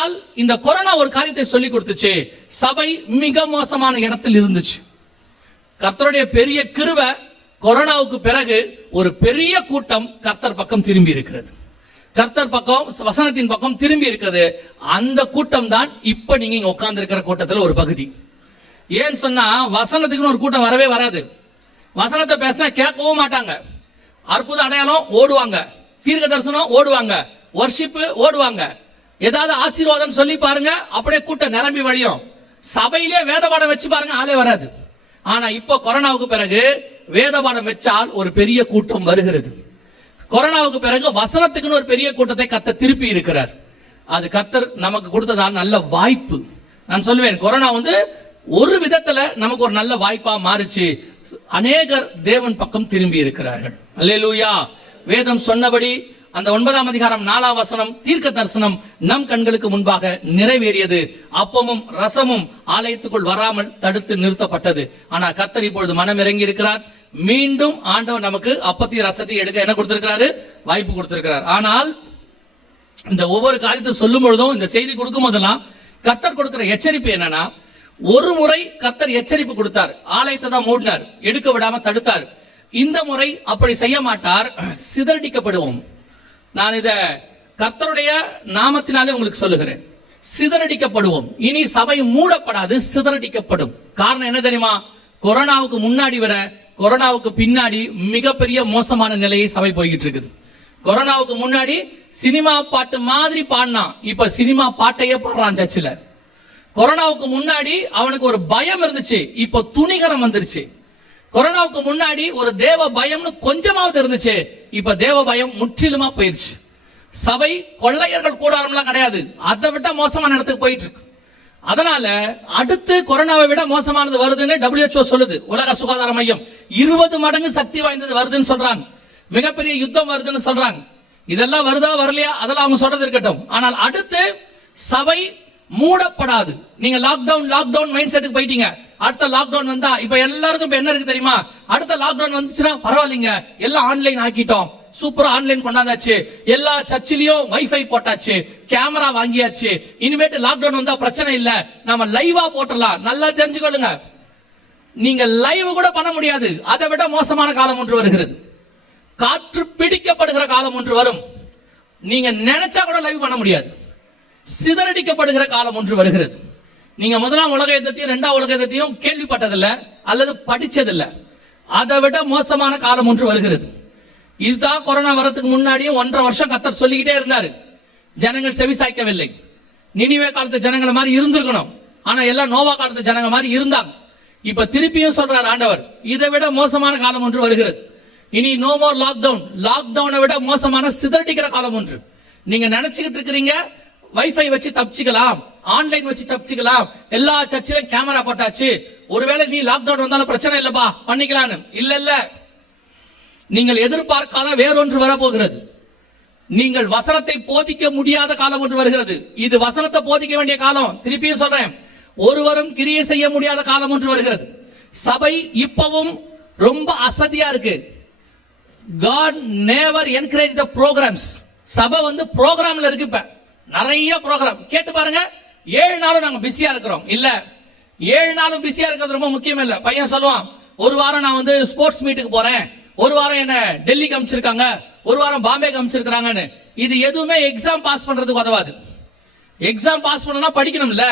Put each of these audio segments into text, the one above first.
ஆனால் இந்த கொரோனா ஒரு காரியத்தை சொல்லி கொடுத்துச்சு. சபை மிக மோசமான இடத்தில் இருந்துச்சு. கர்த்தருடைய பெரிய கிருபை, கொரோனாவுக்கு பிறகு ஒரு பெரிய கூட்டம் கர்த்தர் பக்கம் திரும்பி இருக்கிறது. கர்த்தர் பக்கம், வசனத்தின் பக்கம் திரும்பி இருக்கிறது. அந்த கூட்டம் தான் இப்ப நீங்க இங்க உட்கார்ந்து இருக்கிற கூட்டத்தில் ஒரு பகுதி. ஏன்னு சொன்னா வசனத்துக்குன்னு ஒரு கூட்டம் வரவே வராது. வசனத்தை பேசினா கேட்கவும் மாட்டாங்க. அற்புத அடையாளம் ஓடுவாங்க, தீர்க்க தரிசனம் ஓடுவாங்க, வர்ஷிப்பு ஓடுவாங்க, ஏதாவது ஆசீர்வாதம் சொல்லி பாருங்க அப்படியே கூட்டம் நிரம்பி வழியும். சபையிலே வேத பாடம் வச்சு பாருங்க ஆளே வராது. ஆனா இப்போ கொரோனாவுக்கு பிறகு வேத பாடம் வச்சால் ஒரு பெரிய கூட்டம் வருகிறது. கொரோனாவுக்கு பிறகு வசனத்துக்குன்னு ஒரு பெரிய கூட்டத்தை கர்த்தர் திருப்பி இருக்கிறார். அது கர்த்தர் நமக்கு கொடுத்ததால் நல்ல வாய்ப்பு. நான் சொல்லுவேன், கொரோனா ஒரு விதத்துல நமக்கு ஒரு நல்ல வாய்ப்பா மாறிச்சு. அநேகர் தேவன் பக்கம் திரும்பி இருக்கிறார்கள். அல்லேலூயா. வேதம் சொன்னபடி அந்த 9ஆம் அதிகாரம் 4ஆம் வசனம், தீர்க்க தரிசனம் நம் கண்களுக்கு முன்பாக நிறைவேறியது. அப்பமும் ரசமும் ஆலயத்துக்குள் வராமல் தடுத்து நிறுத்தப்பட்டது. ஆனா கர்த்தர் இப்பொழுது மனம் இறங்கி இருக்கிறார். மீண்டும் ஆண்டவர் நமக்கு அப்பத்தையும் ரசத்தையும் எடுக்க என்ன கொடுத்திருக்கிறாரு? வாய்ப்பு கொடுத்திருக்கிறார். ஆனால் இந்த ஒவ்வொரு காரியத்தை சொல்லும் பொழுதும், இந்த செய்தி கொடுக்கும் போதெல்லாம் கர்த்தர் கொடுக்கிற எச்சரிப்பு என்னன்னா, ஒரு முறை கர்த்தர் எச்சரிப்பு கொடுத்தார், ஆலயத்தை தான் மூடினார், எடுக்க விடாம தடுத்தார். இந்த முறை அப்படி செய்ய மாட்டார், சிதறடிக்கப்படுவோம். நான் இத கர்த்தருடைய நாமத்தினாலே உங்களுக்கு சொல்லுகிறேன், சிதறடிக்கப்படுவோம். இனி சபை மூடப்படாது, சிதறடிக்கப்படும். காரணம் என்ன தெரியுமா? கொரோனாவுக்கு முன்னாடி வர கொரோனாவுக்கு பின்னாடி மிகப்பெரிய மோசமான நிலையை சபை போய்கிட்டு இருக்குது. கொரோனாவுக்கு முன்னாடி சினிமா பாட்டு மாதிரி பாடினான், இப்ப சினிமா பாட்டையே பாடுறான் சர்ச்சில். கொரோனாவுக்கு முன்னாடி அவனுக்கு ஒரு பயம் இருந்துச்சு, இப்ப துணிகரம் வந்துருச்சு. கொரோனாவுக்கு முன்னாடி ஒரு தேவ பயம்னு கொஞ்சமாவது இருந்துச்சு, இப்ப தேவ பயம் முற்றிலுமா போயிருச்சு. சபை கொள்ளையர்கள் கூடாரம்லாம் கிடையாது, அதை விட மோசமான இடத்துக்கு போயிட்டு இருக்கு. அதனால அடுத்து கொரோனாவை விட மோசமானது வருதுன்னு WHO சொல்லுது, உலக சுகாதார மையம். 20 மடங்கு சக்தி வாய்ந்தது வருதுன்னு சொல்றாங்க. மிகப்பெரிய யுத்தம் வருதுன்னு சொல்றாங்க. இதெல்லாம் வருதா வரலையா அதெல்லாம் அவங்க சொல்றது இருக்கட்டும். ஆனால் அடுத்து சபை மூடப்படாது. நீங்க லாக்டவுன் மைண்ட் செட்டுக்கு போயிட்டீங்க. அடுத்த லாக்டவுன் வந்தா இப்ப எல்லாருக்கும் என்ன இருக்கு தெரியுமா? அடுத்த லாக்டவுன் வந்துச்சுன்னா பரவாயில்லைங்க, எல்லாம் ஆன்லைன் ஆக்கிட்டோம், சூப்பரா ஆன்லைன் கொண்டாந்தாச்சு, எல்லா சர்ச்சிலையும் வைஃபை போட்டாச்சு, கேமரா வாங்கியாச்சு, இனிமேட்டு லாக்டவுன் வந்தா பிரச்சனை இல்ல, நம்ம லைவா போட்டுடலாம். நல்லா தெரிஞ்சுக்கொள்ளுங்க, நீங்க லைவ் கூட பண்ண முடியாது. அதை விட மோசமான காலம் ஒன்று வருகிறது. காற்று பிடிக்கப்படுகிற காலம் ஒன்று வரும். நீங்க நினைச்சா கூட லைவ் பண்ண முடியாது. சிதறடிக்கப்படுகிற காலம் ஒன்று வருகிறது. நீங்க முதலாம் உலக யுத்தத்தையும் 2ஆம் உலக யுத்தத்தையும் கேள்விப்பட்டதில்ல அல்லது படிச்சதில்லை. அதை விட மோசமான காலம் ஒன்று வருகிறது. இதுதான் கொரோனா வரதுக்கு முன்னாடியும் 1.5 வருஷம் கர்த்தர் சொல்லிக்கிட்டே இருந்தாரு. ஜனங்கள் செவிசாய்க்கவில்லை. நினிவே காலத்து ஜனங்களை மாதிரி இருந்திருக்கணும், ஆனா எல்லாம் நோவா காலத்து ஜனங்க மாதிரி இருந்தாங்க. இப்ப திருப்பியும் சொல்றாரு ஆண்டவர், இதை விட மோசமான காலம் ஒன்று வருகிறது. இனி நோ மோர் லாக்டவுன். லாக்டவுனை விட மோசமான சிதறடிக்கிற காலம் ஒன்று. நீங்க நினைச்சுக்கிட்டு இருக்கிறீங்க வைஃபை வச்சு தப்பிச்சுக்கலாம், ஆன்லைன் வச்சு தப்பிச்சுக்கலாம், எல்லா சர்ச்சிலும் கேமரா போட்டாச்சு, ஒருவேளை நீ லாக்டவுன் வந்தாலும் பிரச்சனை இல்லப்பா பண்ணிக்கலான்னு. இல்ல, நீங்கள் எதிர்பார்க்காத வேறொன்று வரப்போகிறது. நீங்கள் வசனத்தை போதிக்க முடியாத காலம் ஒன்று வருகிறது. இது வசனத்தை போதிக்க வேண்டிய காலம். திருப்பியும் சொல்றேன், ஒருவரும் கிரியை செய்ய முடியாத காலம் ஒன்று வருகிறது. சபை இப்பவும் ரொம்ப அசதியா இருக்கு. God never encourage the programs. சபை ப்ரோக்ராம்ல இருக்கு. இப்ப நிறைய ப்ரோக்ராம் கேட்டு பாருங்க. 7 நாளும் நாங்க பிஸியா இருக்கிறோம். இல்ல, 7 நாளும் பிஸியா இருக்கிறது ரொம்ப முக்கியம் இல்ல. பையன் சொல்லுவான், ஒரு வாரம் நான் ஸ்போர்ட்ஸ் மீட்டுக்கு போறேன், ஒரு வாரம் என்ன டெல்லிக்கு அனுப்பிச்சிருக்காங்க, ஒரு வாரம் பாம்பேக்கு அனுப்பிச்சிருக்காங்கன்னு. இது எதுவுமே எக்ஸாம் பாஸ் பண்றதுக்கு உதவாது. எக்ஸாம் பாஸ் பண்ணனா படிக்கணும்ல,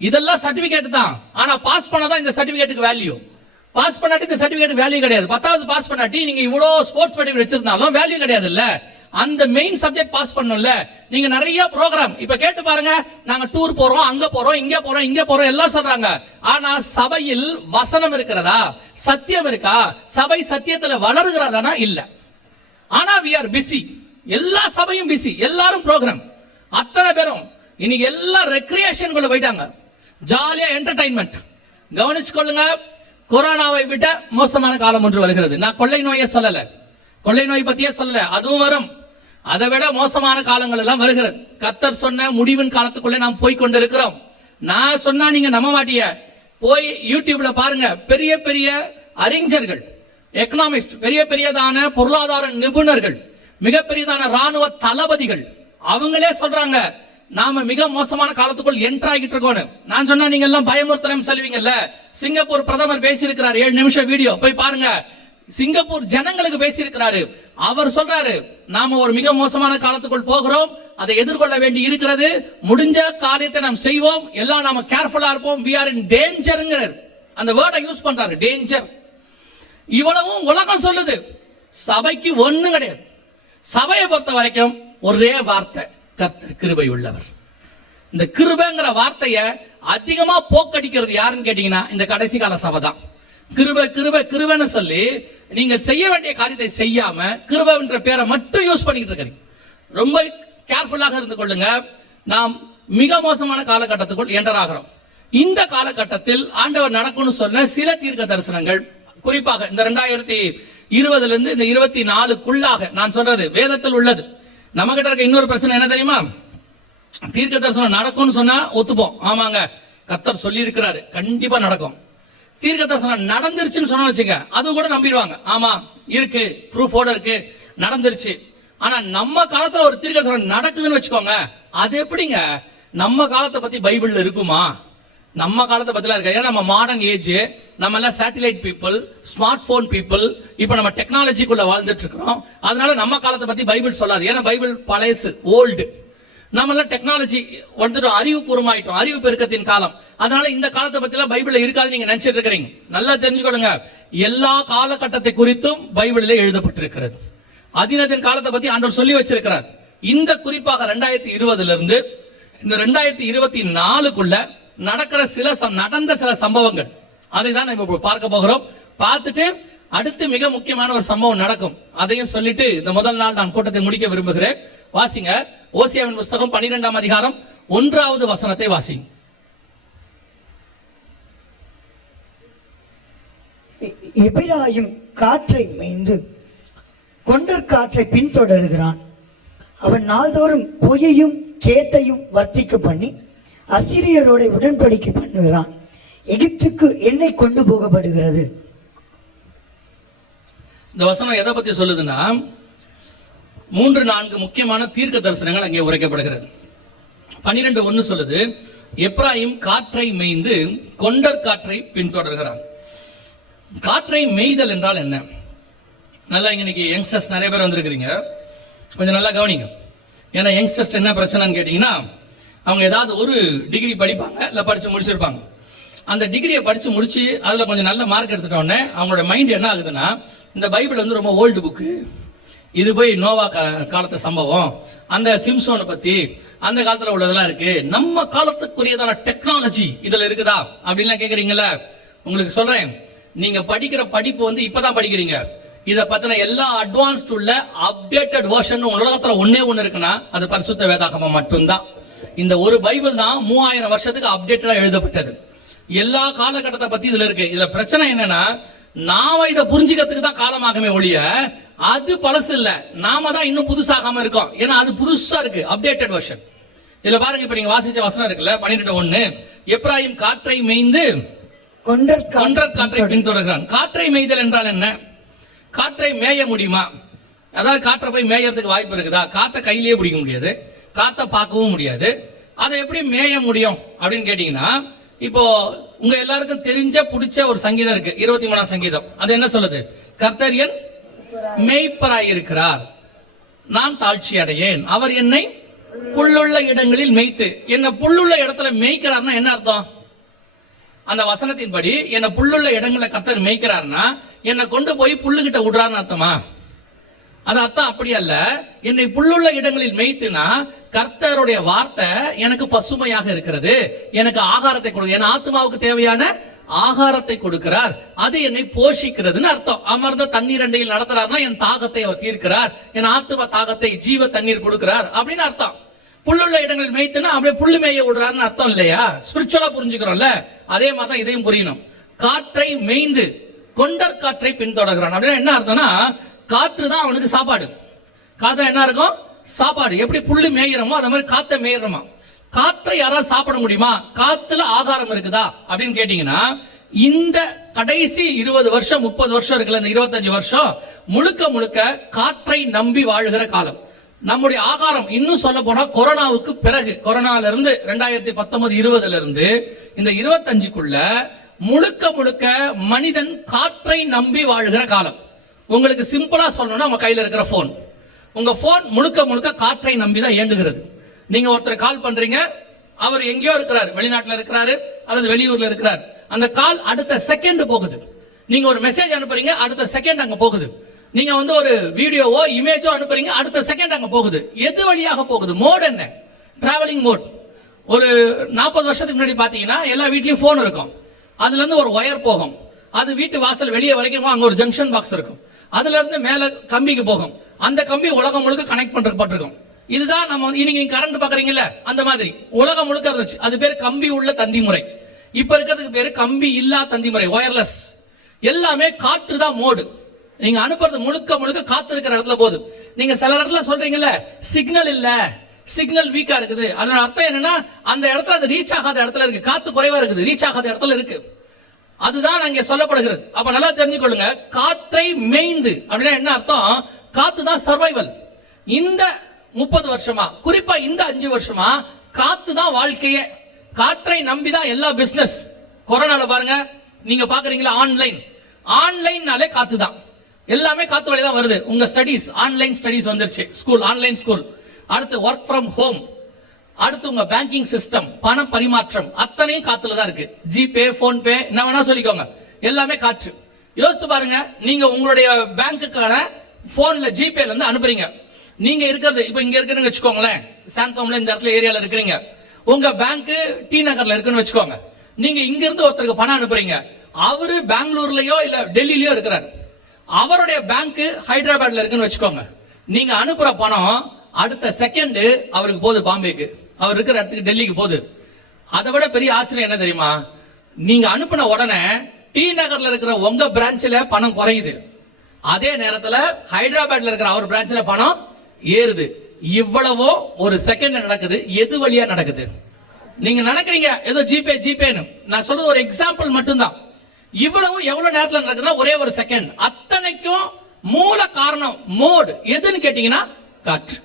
இதெல்லாம் சர்டிபிகேட் தான். ஆனா பாஸ் பண்ணாதான் இந்த சர்டிபிகேட்டுக்கு வேல்யூ. பாஸ் பண்ணாட்டி இந்த சர்டிபிகேட் வேல்யூ கிடையாது. 10வது பாஸ் பண்ணாட்டி நீங்க இவ்வளவு ஸ்போர்ட்ஸ் சர்டிபிகேட் வச்சிருந்தாலும் வேல்யூ கிடையாது இல்ல. அந்த மெயின் சப்ஜெக்ட் பாஸ் பண்ணணும்ல. நீங்க நிறைய ப்ரோக்ராம் இப்ப கேட்டு பாருங்க. நாங்க டூர் போறோம், அங்க போறோம், இங்க போறோம், இங்க போறோம் எல்லாம் சொல்றாங்க. ஆனா சபையில் வசனம் இருக்கிறதா? சத்தியம் இருக்கா? சபை சத்தியத்துல வளருகிறதானா? இல்ல. ஆனா we are busy. எல்லா சபையும் பிஸி, எல்லாரும் ப்ரோக்ராம். அத்தனை பேரும் இன்னைக்கு எல்லாம் ரெக்ரியேஷன் குள்ள போயிட்டாங்க, ஜாலியா என்டர்டைன்மெண்ட். கவனிச்சுக்கொள்ளுங்க, கொரோனாவை விட மோசமான காலம் ஒன்று வருகிறது. நான் கொள்ளை நோயை சொல்லல, கொள்ளை நோய் பத்தியே சொல்லல, அதுவும் வரும். அதை விட மோசமான காலங்கள் எல்லாம் வருகிறது. கர்த்தர் சொன்ன முடிவின் காலத்துக்குள்ளே நாம் போய் கொண்டிருக்கிறோம். நான் சொன்னா நீங்க நம்ப மாட்டீங்க. போய் யூடியூப்ல பாருங்க, பெரிய பெரிய அறிஞர்கள், எக்கனாமிஸ்ட், பெரிய பெரியதான பொருளாதார நிபுணர்கள், மிகப்பெரியதான ராணுவ தளபதிகள், அவங்களே சொல்றாங்க நாம மிக மோசமான காலத்துக்குள் என்ட்ராகிட்டு இருக்கோம். நான் சொன்னா நீங்க எல்லாம் பயமுறுத்தணும் சொல்லுவீங்கல்ல. சிங்கப்பூர் பிரதமர் பேசியிருக்கிறார், 7 நிமிஷம் வீடியோ போய் பாருங்க. சிங்கப்பூர் ஜனங்களுக்கு பேசியிருக்கிறாரு. அவர் சொல்றாரு, நாம ஒரு மிக மோசமான காலத்துக்குள் போகிறோம், அதை எதிர்கொள்ள வேண்டி இருக்கிறது, முடிஞ்ச காரியத்தை நாம் செய்வோம், எல்லாம் நாம கேர்ஃபுல்லா இருப்போம், we are in danger. அந்த வேர்டை யூஸ் பண்றாரு, டேஞ்சர். இவ்வளவும் உலகம் சொல்லுது, சபைக்கு ஒண்ணும் கிடையாது. சபையை பொறுத்த வரைக்கும் ஒரே வார்த்தை, கர்த்தர் கிருபை உள்ளவர். இந்த கிருபைங்கிற வார்த்தையை அதிகமா போக்கடிக்கிறது யாருன்னு கேட்டீங்கன்னா இந்த கடைசி கால சபை தான். கிருபை கிருபை கிருபைன்னு சொல்லி நீங்க செய்ய வேண்டிய காரியத்தை செய்யாம கிருபைன்ற பேரை மட்டும் யூஸ் பண்ணிட்டு இருக்கீங்க. ரொம்ப கேர்ஃபுல்லாக இருந்து கொள்ளுங்க. நாம் மிக மோசமான காலகட்டத்துக்குள் என்டர் ஆகிறோம். இந்த காலகட்டத்தில் ஆண்டவர் நடக்கும்னு சொன்ன சில தீர்க்க தரிசனங்கள், குறிப்பாக இந்த 2020 இருந்து இந்த 24க்குள்ளாக நான் சொல்றது வேதத்தில் உள்ளது. நம்ம கிட்ட இருக்க இன்னொரு பிரச்சனை என்ன தெரியுமா? தீர்க்க தரிசனம் நடக்கும்னு சொன்னா ஒத்துப்போம், ஆமாங்க கர்த்தர் சொல்லி இருக்கிறாரு, கண்டிப்பா நடக்கும். தீர்க்க தரிசனம் நடந்துருச்சுன்னு சொன்ன வச்சுங்க, அது கூட நம்பிடுவாங்க, ஆமா இருக்கு, ப்ரூஃபோட இருக்கு, நடந்துருச்சு. ஆனா நம்ம காலத்துல ஒரு தீர்க்க தரிசனம் நடக்குதுன்னு வச்சுக்கோங்க, அது எப்படிங்க நம்ம காலத்தை பத்தி பைபிள்ல இருக்குமா? நம்ம காலத்தை பத்திலாம் இருக்கு. ஏன்னா நம்ம மாடர்ன் ஏஜ், நம்ம எல்லாம் satellite people, smart phone people, இப்ப நம்ம டெக்னாலஜிக்குள்ள வாழ்ந்துட்டு இருக்கிறோம். அதனால நம்ம காலத்தை பத்தி பைபிள் சொல்லாது. ஏன்னா பைபிள் பழையசு, ஓல்டு. நம்ம எல்லாம் டெக்னாலஜி வந்துட்டோம், அறிவுபூர்வமாயிட்டோம், அறிவு பெருக்கத்தின் காலம். அதனால இந்த காலத்தை பத்தி எல்லாம் பைபிள்ல இருக்காது நீங்க நினைச்சிட்டு இருக்கிறீங்க. நல்லா தெரிஞ்சுக்கொள்ளுங்க, எல்லா காலகட்டத்தை குறித்தும் பைபிளிலே எழுதப்பட்டிருக்கிறது. அதினத்தின் காலத்தை பத்தி ஆண்டவர் சொல்லி வச்சிருக்கிறார். இந்த குறிப்பாக 2020 இருந்து இந்த 2024க்குள்ள நடக்கிற நடந்த சில சம்பவங்கள், அதை தான் நம்ம பார்க்க போகிறோம். பார்த்துட்டு அடுத்து மிக முக்கியமான ஒரு சம்பவம் நடக்கும், அதையும் சொல்லிட்டு இந்த முதல் நாள் நான் கூட்டத்தை முடிக்க விரும்புகிறேன். வாசிங்க, ஓசியாவின் புஸ்தகம் 12ஆம் அதிகாரம் 1வது வசனத்தை வாசிங்க. எபிராயிம் காற்றை மேய்ந்து கொண்டற் காற்றை பின்தொடர்கிறான். அவன் நாள்தோறும் பொய்யையும் கேட்டையும் வர்த்திக்க பண்ணி அசிரியரோட உடன்படிக்கை பண்ணுகிறான். எகிப்துக்கு எண்ணெய் கொண்டு போகப்படுகிறது. இந்த வசனம் எதை பத்தி சொல்லுதுன்னா, 3-4 முக்கியமான தீர்க்க தரிசனங்கள் அங்கே உரைக்கப்படுகிறது. 12:1 சொல்லுது, எப்ராயிம் காற்றை மேய்ந்து கொண்டற் காற்றை பின்தொடர்கிறான். காற்றை மேய்தல் என்றால் என்ன? நல்லா இன்னைக்கு யங்ஸ்டர்ஸ் நிறைய பேர் வந்திருக்கிறீங்க, கொஞ்சம் நல்லா கவனிங்க. ஏன்னா யங்ஸ்டர்ஸ் என்ன பிரச்சனைன்னு கேட்டீங்கன்னா, அவங்க ஏதாவது ஒரு டிகிரி படிப்பாங்க, இல்லை படிச்சு முடிச்சிருப்பாங்க. அந்த டிகிரியை படிச்சு முடிச்சு அதுல கொஞ்சம் நல்ல மார்க் எடுத்துட்டோன்னே அவங்களோட மைண்ட் என்ன ஆகுதுன்னா, இந்த பைபிள் வந்து ரொம்ப ஓல்டு புக்கு, இது போய் நோவா காலத்து சம்பவம், அந்த சிம்சோனை பத்தி அந்த காலத்துல உள்ளதெல்லாம் இருக்கு, நம்ம காலத்துக்குரியதான டெக்னாலஜி இதுல இருக்குதா அப்படின்லாம் கேக்குறீங்கல்ல. உங்களுக்கு சொல்றேன், நீங்க படிக்கிற படிப்பு வந்து இப்பதான் படிக்கிறீங்க. இத பத்தின எல்லா அட்வான்ஸ்ட் உள்ள அப்டேட்டட் வெர்ஷன் உலகத்துல ஒண்ணே இருக்குன்னா அது பரிசுத்த வேதாகமம் மட்டும்தான். இந்த ஒரு பைபிள் தான் 3000 வருஷத்துக்கு அப்டேட்டடா எழுதப்பட்டது. எல்லா காலகட்டத்தை பத்தி இதுல இருக்கு. இதுல பிரச்சனை என்னன்னா, நாம இதை புரிஞ்சுக்கிறதுக்கு தான் காலமாகவே ஒழிய அது பழசு இல்ல, நாம தான் இன்னும் புதுசாகாம இருக்கோம். ஏன்னா அது புதுசா இருக்கு, அப்டேட்டட் வெர்ஷன். இதுல பாருங்க, இப்ப நீங்க வாசிச்ச வசனம் இருக்குல்ல, 12:1, எப்ராயிம் காற்றை மேய்ந்து கொண்டற் காற்றை பின்தொடர்கிறான். காற்றை மேய்தல் என்றால் என்ன? காற்றை மேய முடியுமா? அதாவது காற்றை போய் மேயறதுக்கு வாய்ப்பு இருக்குதா? காற்றை கையிலேயே பிடிக்க முடியாது, காற்றை பார்க்கவும் முடியாது. அதை எப்படி மேய முடியும் அப்படின்னு கேட்டீங்கன்னா, இப்போ உங்க எல்லாருக்கும் தெரிஞ்ச பிடிச்ச ஒரு சங்கீதம் இருக்கு, 23ஆம் சங்கீதம். அது என்ன சொல்லுது? கர்த்தர் என் மேய்ப்பராய் இருக்கிறார், நான் தாழ்ச்சி அடையேன், அவர் என்னை புல்லுள்ள இடங்களில் மேய்த்து. என்ன புல்லுள்ள இடத்துல மேய்க்கிறார்னா என்ன அர்த்தம்? அந்த வசனத்தின்படி என்ன புல்லுள்ள இடங்களை கர்த்தர் மேய்க்கிறார்னா என்னை கொண்டு போய் புல்லுகிட்ட விடுறான்னு அர்த்தமா? அது அர்த்தம் அப்படி அல்ல. என்னை புல்லுள்ள இடங்களில் மேய்த்துனா கர்த்தருடைய வார்த்தை எனக்கு பசுமையாக இருக்கிறது, எனக்கு ஆகாரத்தை கொடுக்க, என் ஆத்மாவுக்கு தேவையான ஆகாரத்தை கொடுக்கிறார், அது என்னை போஷிக்கிறதுன்னு அர்த்தம். அமர்ந்த தண்ணீர் அண்டையில் நடத்துறாருன்னா என் தாகத்தை அவர் தீர்க்கிறார், என் ஆத்ம தாகத்தை ஜீவ தண்ணீர் கொடுக்கிறார் அப்படின்னு அர்த்தம். புல்லுள்ள இடங்களில் மேய்த்துனா அப்படியே புல்லு மேய விடுறாருன்னு அர்த்தம் இல்லையா? ஸ்பிரிச்சுவலா புரிஞ்சுக்கிறோம்ல, அதே மாதிரி தான் இதையும் புரியணும். காற்றை மேய்ந்து கொண்டற் காற்றை பின்தொடர்கிறான் அப்படின்னா என்ன அர்த்தம்னா, காற்று தான் அவனுக்கு சாப்பாடு. காத்தா என்ன இருக்கும்? சாப்பாடு. எப்படி புல்லு மேயிறமோ அத மாதிரி காத்த மேயிறமா. காற்றை யாராவது சாப்பிட முடியுமா? காத்துல ஆகாரம் இருக்குதா அப்படின்னு கேட்டீங்கன்னா, இந்த கடைசி 20 வருஷம் 30 வருஷம் இருக்குல்ல, இந்த 25 வருஷம் முழுக்க முழுக்க காற்றை நம்பி வாழுகிற காலம். நம்முடைய ஆகாரம் இன்னும் சொல்ல போனா கொரோனாவுக்கு பிறகு, கொரோனால இருந்து 2019 20ல இருந்து இந்த 25க்குள்ள முழுக்க முழுக்க மனிதன் காற்றை நம்பி வாழ்கிற காலம். உங்களுக்கு சிம்பிளா சொல்லணும்னா உங்க கையில இருக்கிற போன், உங்க போன் முழுக்க முழுக்க காற்றை நம்பி தான் இயங்குகிறது. நீங்க ஒருத்தர் கால் பண்றீங்க, அவர் எங்கேயோ இருக்கிறார், வெளிநாட்டுல இருக்கிறாரு அல்லது வெளியூர்ல இருக்கிறார், அந்த கால் அடுத்த செகண்ட் போகுது. நீங்க ஒரு மெசேஜ் அனுப்புறீங்க, அடுத்த செகண்ட் அங்க போகுது. நீங்க ஒரு வீடியோவோ இமேஜோ அனுப்புறீங்க, அடுத்த செகண்ட் அங்க போகுது. எது வழியாக போகுது? மோட் என்ன? Travelling mode. ஒரு 40 வருஷத்துக்கு முன்னாடி பாத்தீங்கன்னா எல்லா வீட்லயும் போன் இருக்கும். அதுல இருந்து ஒரு ஒயர் போகும், அது வீட்டு வாசல் வெளியே வரைக்கும் அங்க ஒரு ஜங்ஷன் பாக்ஸ் இருக்கும். அதுல இருந்து மேல கம்பிக்கு போகும், அந்த கம்பி உலகம் முழுக்க கனெக்ட் பண்றப்பட்டிருக்கும். இதுதான் நம்ம இன்னைக்கு நீங்க கரண்ட் பாக்குறீங்கல்ல, அந்த மாதிரி உலகம் முழுக்க இருந்துச்சு. அது பேர் கம்பி உள்ள தந்தி முறை. இப்ப இருக்கிறதுக்கு பேரு கம்பி இல்லா தந்தி முறை, ஒயர்லெஸ். எல்லாமே காற்று தான் மோடு. நீங்க அனுப்புறது முழுக்க முழுக்க காத்து இருக்கிற இடத்துல போகுது. நீங்க சில இடத்துல சொல்றீங்கல்ல, சிக்னல் இல்ல, சிக்னல் வீக்கா இருக்குது, அதோட அர்த்தம் என்னன்னா அந்த இடத்துல அது ரீச் ஆகாத இடத்துல இருக்கு, காத்து குறைவா இருக்குது, ரீச் ஆகாத இடத்துல இருக்கு. அதுதான் அங்கே சொல்லப்படுகிறது. அப்ப நல்லா தெரிஞ்சுக்கொள்ளுங்க, காற்றை மேய்ந்து அப்படின்னா என்ன அர்த்தம்? காத்து தான் சர்வைவல். இந்த 30 வருஷமா, குறிப்பா இந்த 5 வருஷமா காத்து தான் வாழ்க்கையே. காற்றை நம்பிதான் எல்லா பிசினஸ். கொரோனால பாருங்க, நீங்க பாக்குறீங்களா, ஆன்லைன்னாலே காத்து தான். எல்லாமே காத்து வழி தான் வருது. உங்க ஸ்டடீஸ், ஆன்லைன் ஸ்டடீஸ் வந்துருச்சு, ஸ்கூல் ஆன்லைன் ஸ்கூல். அடுத்து ஒர்க் ஃப்ரம் ஹோம், அடுத்து உங்க பேங்கிங் சிஸ்டம், பண பரிமாற்றம் அத்தனையும் காத்துல தான் இருக்கு. ஜிபே, போன்பே, என்ன வேணா சொல்லிக்கோங்க, எல்லாமே காற்று. யோசிச்சு பாருங்க, நீங்க உங்களுடைய பேங்க்குக்கான போன்ல ஜிபேல இருந்து அனுப்புறீங்க. நீங்க இருக்கிறது இப்ப இங்க இருக்குன்னு வச்சுக்கோங்களேன், சாந்தோம்ல இந்த இடத்துல ஏரியால இருக்கிறீங்க, உங்க பேங்க் டி நகர்ல இருக்குன்னு வச்சுக்கோங்க. நீங்க இங்க இருந்து ஒருத்தருக்கு பணம் அனுப்புறீங்க, அவரு பெங்களூர்லயோ இல்ல டெல்லிலயோ இருக்கிறார், அவருடைய பேங்க் ஹைதராபாத்ல இருக்குன்னு வச்சுக்கோங்க. நீங்க அனுப்புற பணம் அடுத்த செகண்ட் அவருக்கு போகுது பாம்பேக்கு, அவர் இருக்கிற இடத்துக்கு டெல்லிக்கு போகுது. அதை விட பெரிய ஆச்சரியம் என்ன தெரியுமா? நீங்க அனுப்பின உடனே டி நகர்ல இருக்கிற உங்க பிரான்ச்ல பணம் குறையுது, அதே நேரத்துல ஹைதராபாத்ல இருக்கிற அவர் பிரான்ச்ல பணம் ஏறுது. இவ்வளவோ ஒரு செகண்ட் நடக்குது. எது வழியா நடக்குது? நீங்க நினைக்கிறீங்க ஏதோ ஜிபேன்னு. நான் சொல்றது ஒரு எக்ஸாம்பிள் மட்டும்தான். இவ்வளவு எவ்வளவு நேரத்துல நடக்குதுன்னா ஒரே ஒரு செகண்ட். அத்தனைக்கும் மூல காரணம் மோடு எதுன்னு கேட்டீங்கன்னா காற்று.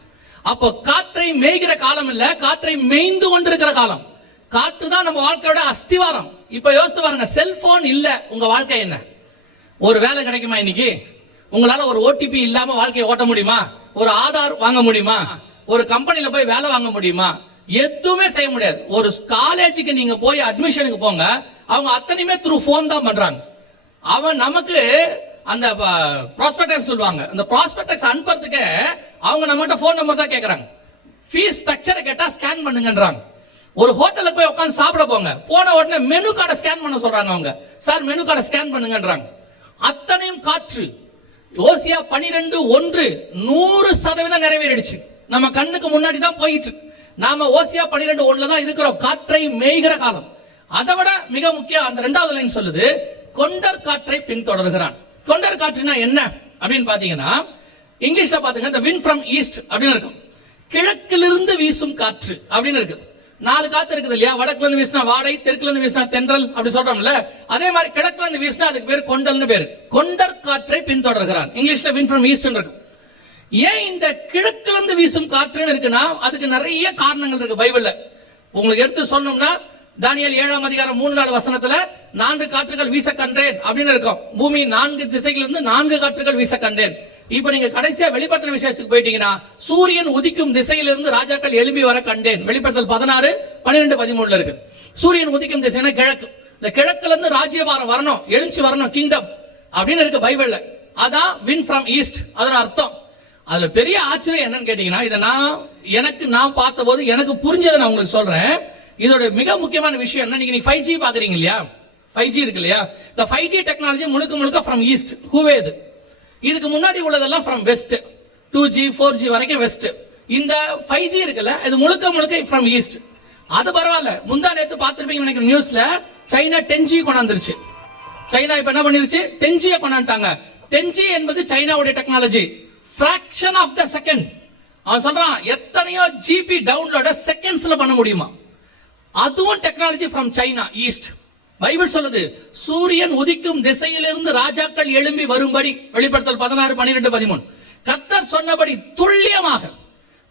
அப்போ காற்றை மேய்கிற காலம் இல்ல, காற்றை மேய்ந்து கொண்டிருக்கிற காலம். காற்று தான் நம்ம வாழ்க்கையோட அஸ்திவாரம். இப்ப யோசிச்சு பாருங்க, செல்போன் இல்ல உங்க வாழ்க்கை என்ன? ஒரு வேலை கிடைக்குமா இன்னைக்கு? உங்களால ஒரு ஓடிபி இல்லாம வாழ்க்கையை ஓட்ட முடியுமா? ஒரு ஆதார் வாங்க முடியுமா? ஒரு கம்பெனில போய் வேலை வாங்க முடியுமா? எதுவுமே செய்ய முடியாது. ஒரு காலேஜுக்கு நீங்க போய் அட்மிஷனுக்கு போங்க, அவங்க அத்தனையுமே த்ரூ போன் தான் பண்றாங்க. அவன் நமக்கு அந்த ப்ராஸ்பெக்டஸ் சொல்லுவாங்க, அந்த ப்ராஸ்பெக்டஸ் அனுப்புறதுக்கு அவங்க நம்மகிட்ட போன் நம்பர் தான் கேட்கறாங்க. ஃபீஸ் ஸ்ட்ரக்சரை கேட்டா ஸ்கேன் பண்ணுங்கன்றாங்க. ஒரு ஹோட்டலுக்கு போய் உட்காந்து சாப்பிட போங்க, போன உடனே மெனு கார்டை ஸ்கேன் பண்ண சொல்றாங்க. அவங்க சார் மெனு கார்டை ஸ்கேன் பண்ணுங்கன்றாங்க. அத்தனையும் காற்று. ஓசியா 12:1 100% நிறைவேறிடுச்சு. நம்ம கண்ணுக்கு முன்னாடி தான் போயிட்டு. நாம ஓசியா 12:1 தான் இருக்கிறோம். காற்றை மேய்கிற காலம். அதை விட மிக முக்கியம், அந்த 2வது லைன் சொல்லுது, கொண்டர் காற்றை பின்தொடர்கிறான். கொண்டர் காற்றுனா என்ன அப்படின்னு பாத்தீங்கன்னா, இங்கிலீஷ்ல பாத்தீங்கன்னா the wind from east அப்படின்னு இருக்கும். கிழக்கிலிருந்து வீசும் காற்று அப்படின்னு இருக்கு. 4 காத்து இருக்குது இல்லையா? வடக்குல இருந்து வீசினா வாடை, தெற்குல இருந்து வீசினா தென்றல் அப்படி சொல்றோம்ல. அதே மாதிரி கிழக்குல இருந்து வீசினா அதுக்கு பேர் கொண்டல்னு பேரு. கொண்டர் காற்றை பின்தொடர்கிறான். இங்கிலீஷ்ல wind from east இருக்கு. ஏன் இந்த கிழக்குல இருந்து வீசும் காற்றுன்னு இருக்குன்னா அதுக்கு நிறைய காரணங்கள் இருக்கு பைபிள்ல. உங்களுக்கு எடுத்து சொன்னோம்னா, தானியேல் 7ஆம் அதிகாரம் 3-4 வசனத்துல 4 காற்றுகள் வீச கண்டேன் அப்படின்னு இருக்கும். பூமி 4 திசைகளிலிருந்து 4 காற்றுகள் வீச கண்டேன். இப்ப நீங்க கடைசியா வெளிப்படுத்தின விசேஷத்துக்கு போயிட்டீங்கன்னா, சூரியன் உதிக்கும் திசையிலிருந்து ராஜாக்கள் எழும்பி வர கண்டேன். வெளிப்படுத்தல் 16, 12, 13 இருக்கு. சூரியன் உதிக்கும் திசைனா கிழக்கு. இந்த கிழக்குல இருந்து ராஜ்யபாரம் வரணும், எழுச்சி வரணும், கிங்டம் அப்படின்னு இருக்கு பைபிள்ல. அதான் wind from east. அதோட அர்த்தம். அதுல பெரிய ஆச்சரியம் என்னன்னு கேட்டீங்கன்னா, இதை நான் பார்த்த போது எனக்கு புரிஞ்சதை நான் உங்களுக்கு சொல்றேன். இதோட மிக முக்கியமான விஷயம் என்ன, நீங்க 5G பாக்குறீங்க இல்லையா? 5G இருக்கு இல்லையா? இந்த 5G டெக்னாலஜி முழுக்க முழுக்க from east. ஹூவே இது. இதுக்கு முன்னாடி உள்ளதெல்லாம் from west. 2G 4G வரைக்கும் வெஸ்ட். இந்த 5G இருக்குல்ல, இது முழுக்க முழுக்க from east. அது பரவாயில்ல. முந்தா நேத்து பார்த்திருப்பீங்க நினைக்கிற நியூஸ்ல, சைனா 10G கொண்டாந்துருச்சு. சைனா இப்ப என்ன பண்ணிருச்சு? 10G கொண்டாண்டாங்க. 10G என்பது சைனாவுடைய technology. fraction of the second. அவன் சொல்றான் எத்தனையோ GB டவுன்லோட செகண்ட்ஸ்ல பண்ண முடியுமா? அதுவும் technology from China east. Bible சொல்லுது, சூரியன் உதிக்கும் திசையிலிருந்து ராஜாக்கள் எழும்பி வரும்படி. வெளிப்படுத்தல் 16, 12, 13. கர்த்தர் சொன்னபடி துல்லியமாக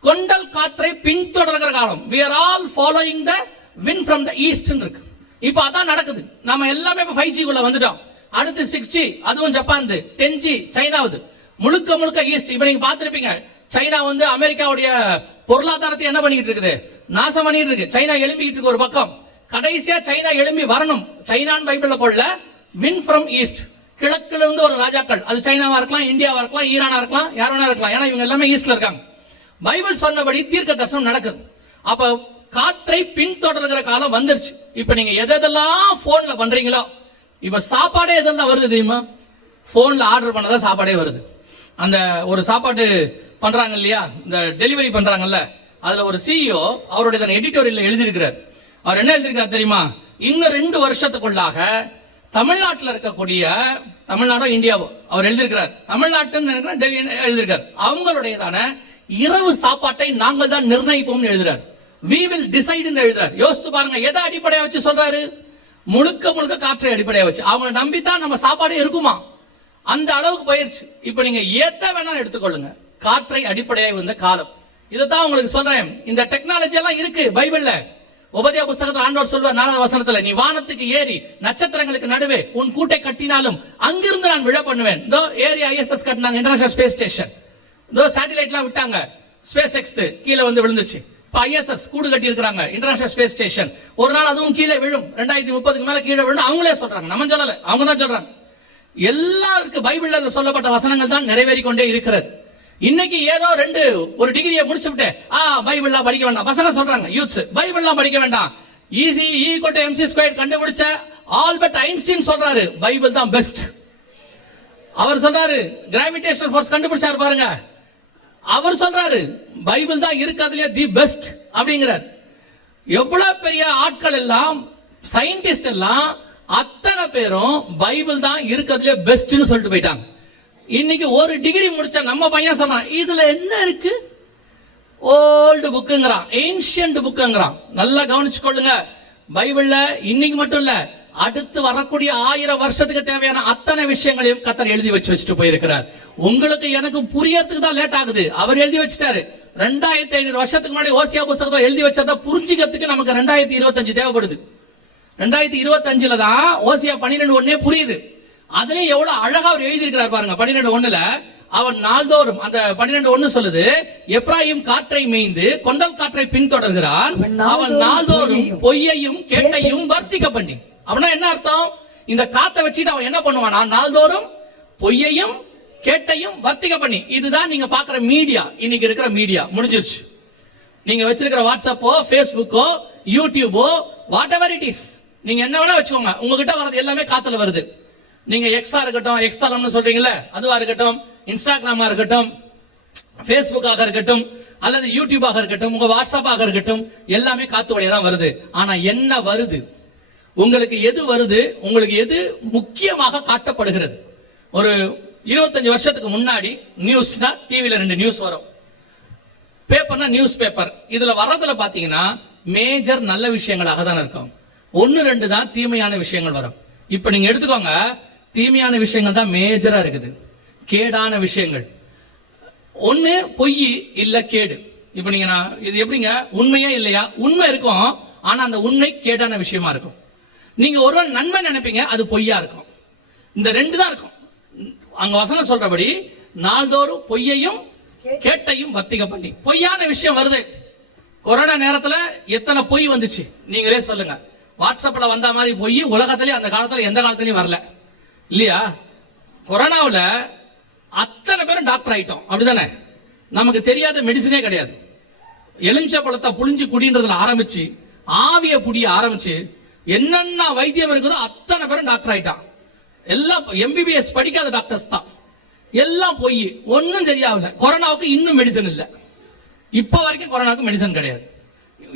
கொண்டல் காற்றை பின்தொடர்கிற காலம். we are all following the wind from the east இருக்கு. இப்போ அதான் நடக்குது. நாம எல்லாமே இப்போ 5G குள்ள வந்துட்டோம். அடுத்து 6G, அதுவும் ஜப்பான், 10G சைனாவுது, முழுக்க முழுக்க ஈஸ்ட். இப்போ நீங்க பார்த்திருப்பீங்க, சைனா வந்து அமெரிக்காவுடைய பொருளாதாரத்தை என்ன பண்ணிட்டு இருக்குது, நாசம் பண்ணிட்டு இருக்கு. சைனா எழும்பிட்டு இருக்கு ஒரு பக்கம். கடைசியா சைனா எழும்பி வரணும். சைனான் பைபிள்ல போடல, வின் ஃப்ரம் ஈஸ்ட், கிழக்குல இருந்து ஒரு ராஜாக்கள், அது சைனாவா இருக்கலாம், இந்தியாவா இருக்கலாம், ஈரானா இருக்கலாம், யார் வேணா இருக்கலாம், ஏன்னா இவங்க எல்லாமே ஈஸ்ட்ல இருக்காங்க. பைபிள் சொன்னபடி தீர்க்க தரிசனம் நடக்குது. அப்ப காற்றை பின்தொடர்கிற காலம் வந்துருச்சு. இப்ப நீங்க எதெல்லாம் போன்ல பண்றீங்களோ, இப்ப சாப்பாடே எதெல்லாம் வருது தெரியுமா? போன்ல ஆர்டர் பண்ணதான் சாப்பாடே வருது. அந்த ஒரு சாப்பாடு பண்றாங்க இல்லையா, இந்த டெலிவரி பண்றாங்கல்ல, அதுல ஒரு சிஇஓ அவருடைய எடிட்டோரியல்ல எழுதியிருக்கிறார். அவர் என்ன எழுதியிருக்கார் தெரியுமா? இன்னும் 2 வருஷத்துக்குள்ளாக தமிழ்நாட்டில் இருக்கக்கூடிய, தமிழ்நாடோ இந்தியாவோ, அவர் எழுதியிருக்கிறார், தமிழ்நாட்டுன்னு டெல்லி எழுதியிருக்கார், அவங்களுடையதான இரவு சாப்பாட்டை நாங்கள் தான் நிர்ணயிப்போம்னு எழுதுறார். we will decide ன்னு எழுதுறார். யோசிச்சு பாருங்க, எதை அடிப்படையா வச்சு சொல்றாரு? முழுக்க முழுக்க காற்றை அடிப்படையா வச்சு. அவங்க நம்பித்தான் நம்ம சாப்பாடே இருக்குமா, அந்த அளவுக்கு போயிருச்சு. இப்ப நீங்க ஏத்த வேணாலும் எடுத்துக்கொள்ளுங்க, காற்றை அடிப்படையாக வந்த காலம். இதைத்தான் உங்களுக்கு சொல்றேன். இந்த டெக்னாலஜி எல்லாம் இருக்கு பைபிள்ல. உபதேச புத்தகத்தில் ஆண்டவர் சொல்வார் 4வது வசனத்துல, நீ வானத்துக்கு ஏறி நட்சத்திரங்களுக்கு நடுவே உன் கூட்டை கட்டினாலும் அங்கிருந்து நான் விழ பண்ணுவேன். இதோ ஏரியா ISS கட்டினாங்க, இன்டர்நேஷனல் ஸ்பேஸ் ஸ்டேஷன். இதோ சேட்டலைட்லாம் விட்டாங்க, ஸ்பேஸ் எக்ஸ் கீழே வந்து விழுந்துச்சு. இப்ப ISS கூடு கட்டி இருக்கிறாங்க, இன்டர்நேஷனல் ஸ்பேஸ் ஸ்டேஷன். ஒரு நாள் அதுவும் கீழே விழும், 2030க்கு மேல கீழே விழும். அவங்களே சொல்றாங்க, நம்ம சொல்லல, அவங்க தான் சொல்றாங்க. எல்லாருக்கு பைபிள்ல சொல்லப்பட்ட வசனங்கள் தான் நிறைவேறிக்கொண்டே இருக்கிறது. இன்னைக்கு ஏதோ ஒரு டிகிரியை முடிச்சுட்டு பைபிள்லாம் படிக்க வேண்டாம் பசங்க சொல்றாங்க, யூத்ஸ் பைபிள்லாம் படிக்க வேண்டாம், ஈஸி E=mc² கண்டுபிடிச்ச ஆல்பர்ட் ஐன்ஸ்டீன் சொல்றாரு பைபிள் தான் பெஸ்ட். அவர் சொல்றாரு கிராவிடேஷனல் ஃபோர்ஸ் கண்டுபிடிச்சாரு பாருங்க, அவர் சொல்றாரு பைபிள் தான் இருக்கிறதுல தி பெஸ்ட் அப்படிங்கிறார். எவ்வளவு பெரிய ஆட்கள் எல்லாம், சயின்டிஸ்ட் எல்லாம், அத்தனை பேரும் பைபிள் தான் இருக்கிறதுல பெஸ்ட்னு சொல்லிட்டு போயிட்டாங்க. இன்னைக்கு ஒரு டிகிரி முடிச்ச நம்ம பையன் சொல்றான், இதுல என்ன இருக்கு, ஓல்டு புக்குங்கிறான், ஏன்ஷியன்ட் புக்குங்கிறான். நல்லா கவனிச்சுக்கொள்ளுங்க, பைபிள்ல இன்னைக்கு மட்டும் இல்ல, அடுத்து வரக்கூடிய 1000 வருஷத்துக்கு தேவையான அத்தனை விஷயங்களையும் கர்த்தர் எழுதி வச்சுட்டு போயிருக்கிறார். உங்களுக்கு எனக்கு புரியறதுக்கு தான் லேட் ஆகுது, அவர் எழுதி வச்சுட்டாரு. 2500 வருஷத்துக்கு முன்னாடி ஓசியா புத்தகத்தை எழுதி வச்சதா புரிஞ்சுக்கிறதுக்கு நமக்கு 2025 தேவைப்படுது. 2025ல தான் ஓசியா 12:1 புரியுது. அதுலயும் எவ்வளவு அழகா அவர் எழுதி இருக்கிறார் பாருங்க. 12:1 அவன் நாள்தோறும், அந்த 12:1 சொல்லுது, எப்ராயிம் காற்றை மேய்ந்து கொண்டல் காற்றை பின்தொடர்கிறான், அவன் நாள்தோறும் பொய்யையும் கேட்டையும் வர்த்திக்க பண்ணி. அப்படின்னா என்ன அர்த்தம்? இந்த காத்தை வச்சுட்டு அவன் என்ன பண்ணுவானா, நாள்தோறும் பொய்யையும் கேட்டையும் வர்த்திக்க பண்ணி. இதுதான் நீங்க பாக்குற மீடியா, இன்னைக்கு இருக்கிற மீடியா. முடிஞ்சிருச்சு. நீங்க வச்சிருக்கிற வாட்ஸ்அப்போ, ஃபேஸ்புக்கோ, யூடியூபோ, வாட் எவர் இட் இஸ், நீங்க என்ன வேணா வச்சுக்கோங்க, உங்ககிட்ட வரது எல்லாமே காத்துல வருது. நீங்க எக்ஸா இருக்கட்டும், எக்ஸ்தலம்னு சொல்றீங்கல்ல, அதுவா இருக்கட்டும், இன்ஸ்டாகிராமா இருக்கட்டும், ஃபேஸ்புக்காக இருக்கட்டும், அல்லது யூடியூபாக இருக்கட்டும், உங்க வாட்ஸ்அப்பாக இருக்கட்டும், எல்லாமே காத்து வழியா தான் வருது. ஆனா என்ன வருது, உங்களுக்கு எது வருது, உங்களுக்கு எது முக்கியமாக காட்டப்படுகிறது? ஒரு 25 வருஷத்துக்கு முன்னாடி நியூஸ்னா டிவில 2 நியூஸ் வரும், பேப்பர்னா நியூஸ் பேப்பர். இதுல வர்றதுல பாத்தீங்கன்னா மேஜர் நல்ல விஷயங்களாக தான் இருக்கும், 1-2 தான் தீமையான விஷயங்கள் வரும். இப்ப நீங்க எடுத்துக்கோங்க, தீமையான விஷயங்கள் தான் மேஜரா இருக்குது, கேடான விஷயங்கள் ஒண்ணு பொய் இல்ல கேடு. இப்ப நீங்க இது எப்படிங்க, உண்மையா இல்லையா? உண்மை இருக்கும், ஆனா அந்த உண்மை கேடான விஷயமா இருக்கும். நீங்க ஒருவன் நன்மை நினைப்பீங்க, அது பொய்யா இருக்கும். இந்த 2 தான் இருக்கும். அங்க வசனம் சொல்றபடி நாள்தோறும் பொய்யையும் கேட்டையும் வர்த்திக்க பண்ணி. பொய்யான விஷயம் வருது. கொரோனா நேரத்துல எத்தனை பொய் வந்துச்சு நீங்களே சொல்லுங்க. வாட்ஸ்அப்ல வந்த மாதிரி பொய் உலகத்திலேயே அந்த காலத்துல எந்த காலத்திலயும் வரல இல்லையா? கொரோனாவில் அத்தனை பேரும் டாக்டர் ஆயிட்டோம், அப்படிதானே? நமக்கு தெரியாத மெடிசனே கிடையாது. எலுமிச்சை பழத்தை புளிஞ்சு குடின்றதுல ஆரம்பிச்சு, ஆவிய புடிய ஆரம்பிச்சு, என்னென்ன வைத்தியம் இருக்குதோ அத்தனை பேரும் டாக்டர் ஆயிட்டான். எல்லாம் MBBS படிக்காத டாக்டர்ஸ் தான். எல்லாம் பொய், ஒன்னும் சரியாகல. கொரோனாவுக்கு இன்னும் மெடிசன் இல்லை, இப்ப வரைக்கும் கொரோனாவுக்கு மெடிசன் கிடையாது.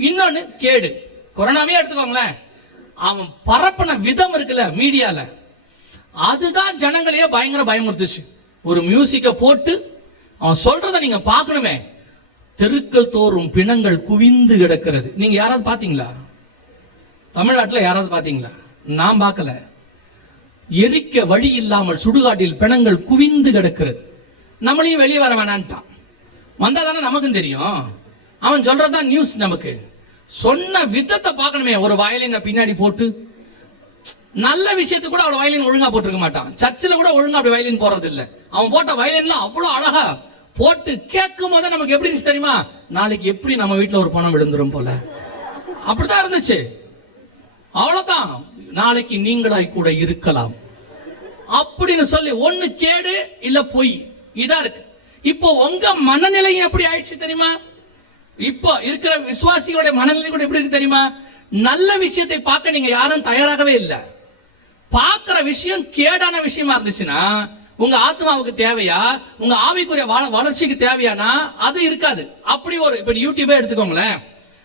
இன்னொன்னு கேடு. கொரோனாவே எடுத்துக்கோங்களேன், அவன் பரப்பின விதம் இருக்குல்ல மீடியால, அதுதான் ஜனங்களையே பயங்கர பயமுறுத்துச்சு. ஒரு மியூசிக்க போட்டு அவன் சொல்றத நீங்க பார்க்கணுமே, தெருக்கள் தோறும் பிணங்கள் குவிந்து கிடக்கிறது. நீங்க யாராவது பாத்தீங்களா? தமிழ்நாட்டில் யாராவது பாத்தீங்களா? நான் பார்க்கல. எரிக்க வழி இல்லாமல் சுடுகாட்டில் பிணங்கள் குவிந்து கிடக்கிறது. நம்மளையும் வெளியே வர வேணான்ட்டான். வந்தா தானே நமக்கும் தெரியும். அவன் சொல்றதுதான் நியூஸ். நமக்கு சொன்ன விதத்தை பார்க்கணுமே. ஒரு வயலினை பின்னாடி போட்டு, நல்ல விஷயத்துக்கு கூட அவள் வயலின் ஒழுங்கா போட்டிருக்க மாட்டான். சர்ச்சில் கூட ஒழுங்கா அப்படி வயலின் போறது இல்லை. அவன் போட்ட வயலின்லாம் அவ்வளவு அழகா போட்டு கேட்கும் போது நமக்கு எப்படி இருந்துச்சு தெரியுமா? நாளைக்கு எப்படி நம்ம வீட்டுல ஒரு பணம் விழுந்துரும் போல, அப்படிதான் இருந்துச்சு. அவ்வளவுதான், நாளைக்கு நீங்களாய் கூட இருக்கலாம் அப்படின்னு சொல்லி ஒண்ணு கேடு இல்ல பொய், இதா இருக்கு. இப்போ உங்க மனநிலை எப்படி ஆயிடுச்சு தெரியுமா? இப்போ இருக்கிற விசுவாசிகளுடைய மனநிலை கூட எப்படி இருக்கு தெரியுமா? நல்ல விஷயத்தை பார்க்க நீங்க யாரும் தயாராகவே இல்லை. பார்க்கிற விஷயம் கேடான விஷயமா இருந்துச்சுன்னா உங்க ஆத்மாவுக்கு தேவையா, உங்க ஆவிக்குரிய வளர்ச்சிக்கு தேவையானா அது இருக்காது. அப்படி ஒரு இப்ப யூடியூபே எடுத்துக்கோங்களேன்,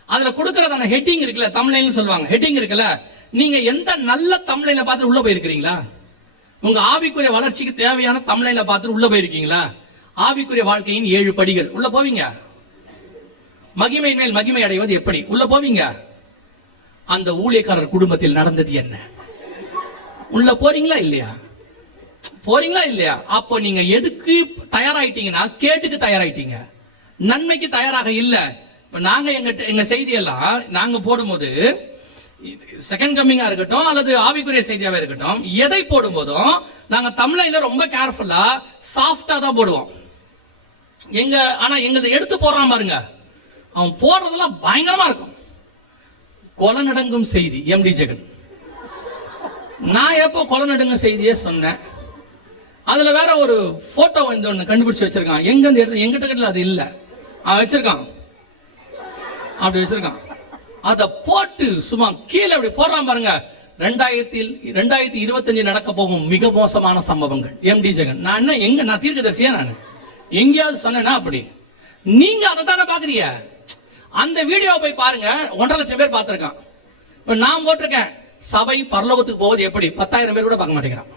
அதுல கொடுக்கறதான ஹெட்டிங் இருக்குல்ல, தமிழ்லைன்னு சொல்லுவாங்க, ஹெட்டிங் இருக்குல்ல, நீங்க எந்த நல்ல தமிழ்ல பார்த்து உள்ள போயிருக்கிறீங்களா? உங்க ஆவிக்குரிய வளர்ச்சிக்கு தேவையான தமிழ்ல பார்த்து உள்ள போயிருக்கீங்களா? ஆவிக்குரிய வாழ்க்கையின் 7 படிகள் உள்ள போவீங்க. மகிமை மேல் மகிமை அடைவது எப்படி உள்ள போவீங்க? அந்த ஊழியக்காரர் குடும்பத்தில் நடந்தது என்ன உள்ள போறீங்களா இல்லையா? போறீங்களா இல்லையா? அப்போ நீங்க எதுக்கு தயாராயிட்டீங்கன்னா கேட்டுக்கு தயாராயிட்டீங்க, நன்மைக்கு தயாராக இல்ல. இப்ப நாங்க எங்க செய்தியெல்லாம் நாங்க போடும்போது, செகண்ட் கம்மிங்கா இருக்கட்டும் அல்லது ஆவிக்குரிய செய்தியாவே இருக்கட்டும், எதை போடும் போதும் நாங்க தமிழ்ல ரொம்ப கேர்ஃபுல்லா சாஃப்டா தான் போடுவோம். ஆனா எங்களை எடுத்து போடுறான் பாருங்க, அவன் போடுறதெல்லாம் பயங்கரமா இருக்கும். கொலை நடங்கும் செய்தி எம்டி ஜெகன். நான் எப்போ கொலை நடுங்க செய்தியே சொன்னேன், அதுல வேற ஒரு போட்டோ வந்து ஒண்ணு கண்டுபிடிச்சு வச்சிருக்கான். எங்க இருந்து எடுத்து எங்கிட்ட அது இல்ல, அவன் வச்சிருக்கான், அப்படி வச்சிருக்கான். அத போட்டு சும்மா கீழே அப்படி போடுறான் பாருங்க. 2025 நடக்க போகும் மிக மோசமான சம்பவங்கள் எம்டி ஜெகன். நான் தீர்க்கதரிசியா? நான் எங்கேயாவது சொன்னேன்னா அப்படி நீங்க அதை தானே பாக்குறீங்க. அந்த வீடியோவை போய் பாருங்க, 1.5 லட்சம் பேர் பார்த்திருக்கான். இப்ப நான் போட்டிருக்கேன், சபை பரலோகத்துக்கு போவது எப்படி, 10,000 பேர் கூட பார்க்க மாட்டேங்கிறான்.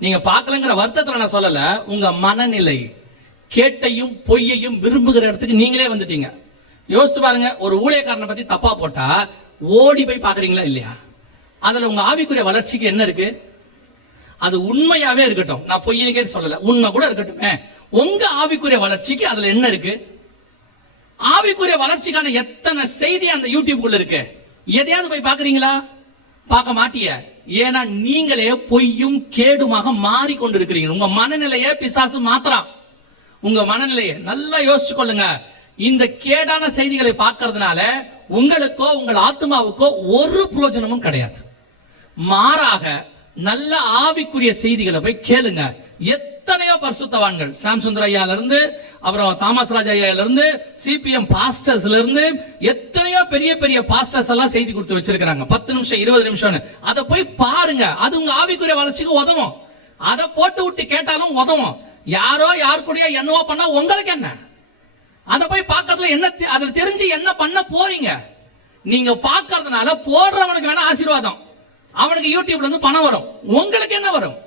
நீங்க பார்க்கலங்கிற வருத்தத்துல நான் சொல்லல, உங்க மனநிலை கேட்டையும் பொய்யையும் விரும்புகிற இடத்துக்கு நீங்களே வந்துட்டீங்க. யோசிச்சு பாருங்க, ஒரு ஊழியக்காரனை பத்தி தப்பா போட்டா ஓடி போய் பாக்குறீங்களா இல்லையா? அதுல உங்க ஆவிக்குரிய வளர்ச்சிக்கு என்ன இருக்கு? அது உண்மையாவே இருக்கட்டும், நான் பொய்யனுக்கே சொல்லல, உண்மை கூட இருக்கட்டும், உங்க ஆவிக்குரிய வளர்ச்சிக்கு அதுல என்ன இருக்கு? ஆவிக்குரிய வளர்ச்சிக்கான எத்தனை செய்தி அந்த யூடியூப்ல இருக்கு. எதையாவது போய் பாக்குறீங்களா? பார்க்க மாட்டிய. ஏன்னா நீங்களே பொய்யும் கேடுமாக மாறி கொண்டிருக்கிறீங்க. உங்க மனநிலையை பிசாசு மாத்திரம். உங்க மனநிலையை நல்லா யோசிச்சு கொள்ளுங்க. இந்த கேடான செய்திகளை பார்க்கறதுனால உங்களுக்கோ உங்கள் ஆத்மாவுக்கோ ஒரு பிரயோஜனமும் கிடையாது. மாறாக நல்ல ஆவிக்குரிய செய்திகளை போய் கேளுங்க. எத்தனையோ பரிசுத்தவான்கள், சாம் சுந்தர் ஐயால இருந்து, அப்புறம் தாமஸ் ராஜ் ஐயால இருந்து, சிபிஎம் பாஸ்டர்ஸ்ல இருந்து எத்தனையோ பெரிய பெரிய பாஸ்டர்ஸ் எல்லாம் செய்தி கொடுத்து வச்சிருக்காங்க. 10 நிமிஷம் 20 நிமிஷம். அதை போய் பாருங்க, அது உங்க ஆவிக்குரிய வளர்ச்சிக்கு உதவும். அதை போட்டு விட்டு கேட்டாலும் உதவும். யாரோ யார் கூடயோ என்னவோ பண்ணா உங்களுக்கு என்ன? அதை போய் பார்க்கறதுல என்ன, அதுல தெரிஞ்சு என்ன பண்ண போறீங்க? நீங்க பார்க்கறதுனால போடுறவனுக்கு வேணா ஆசீர்வாதம், அவனுக்கு யூடியூப்ல இருந்து பணம் வரும், உங்களுக்கு என்ன வரும்?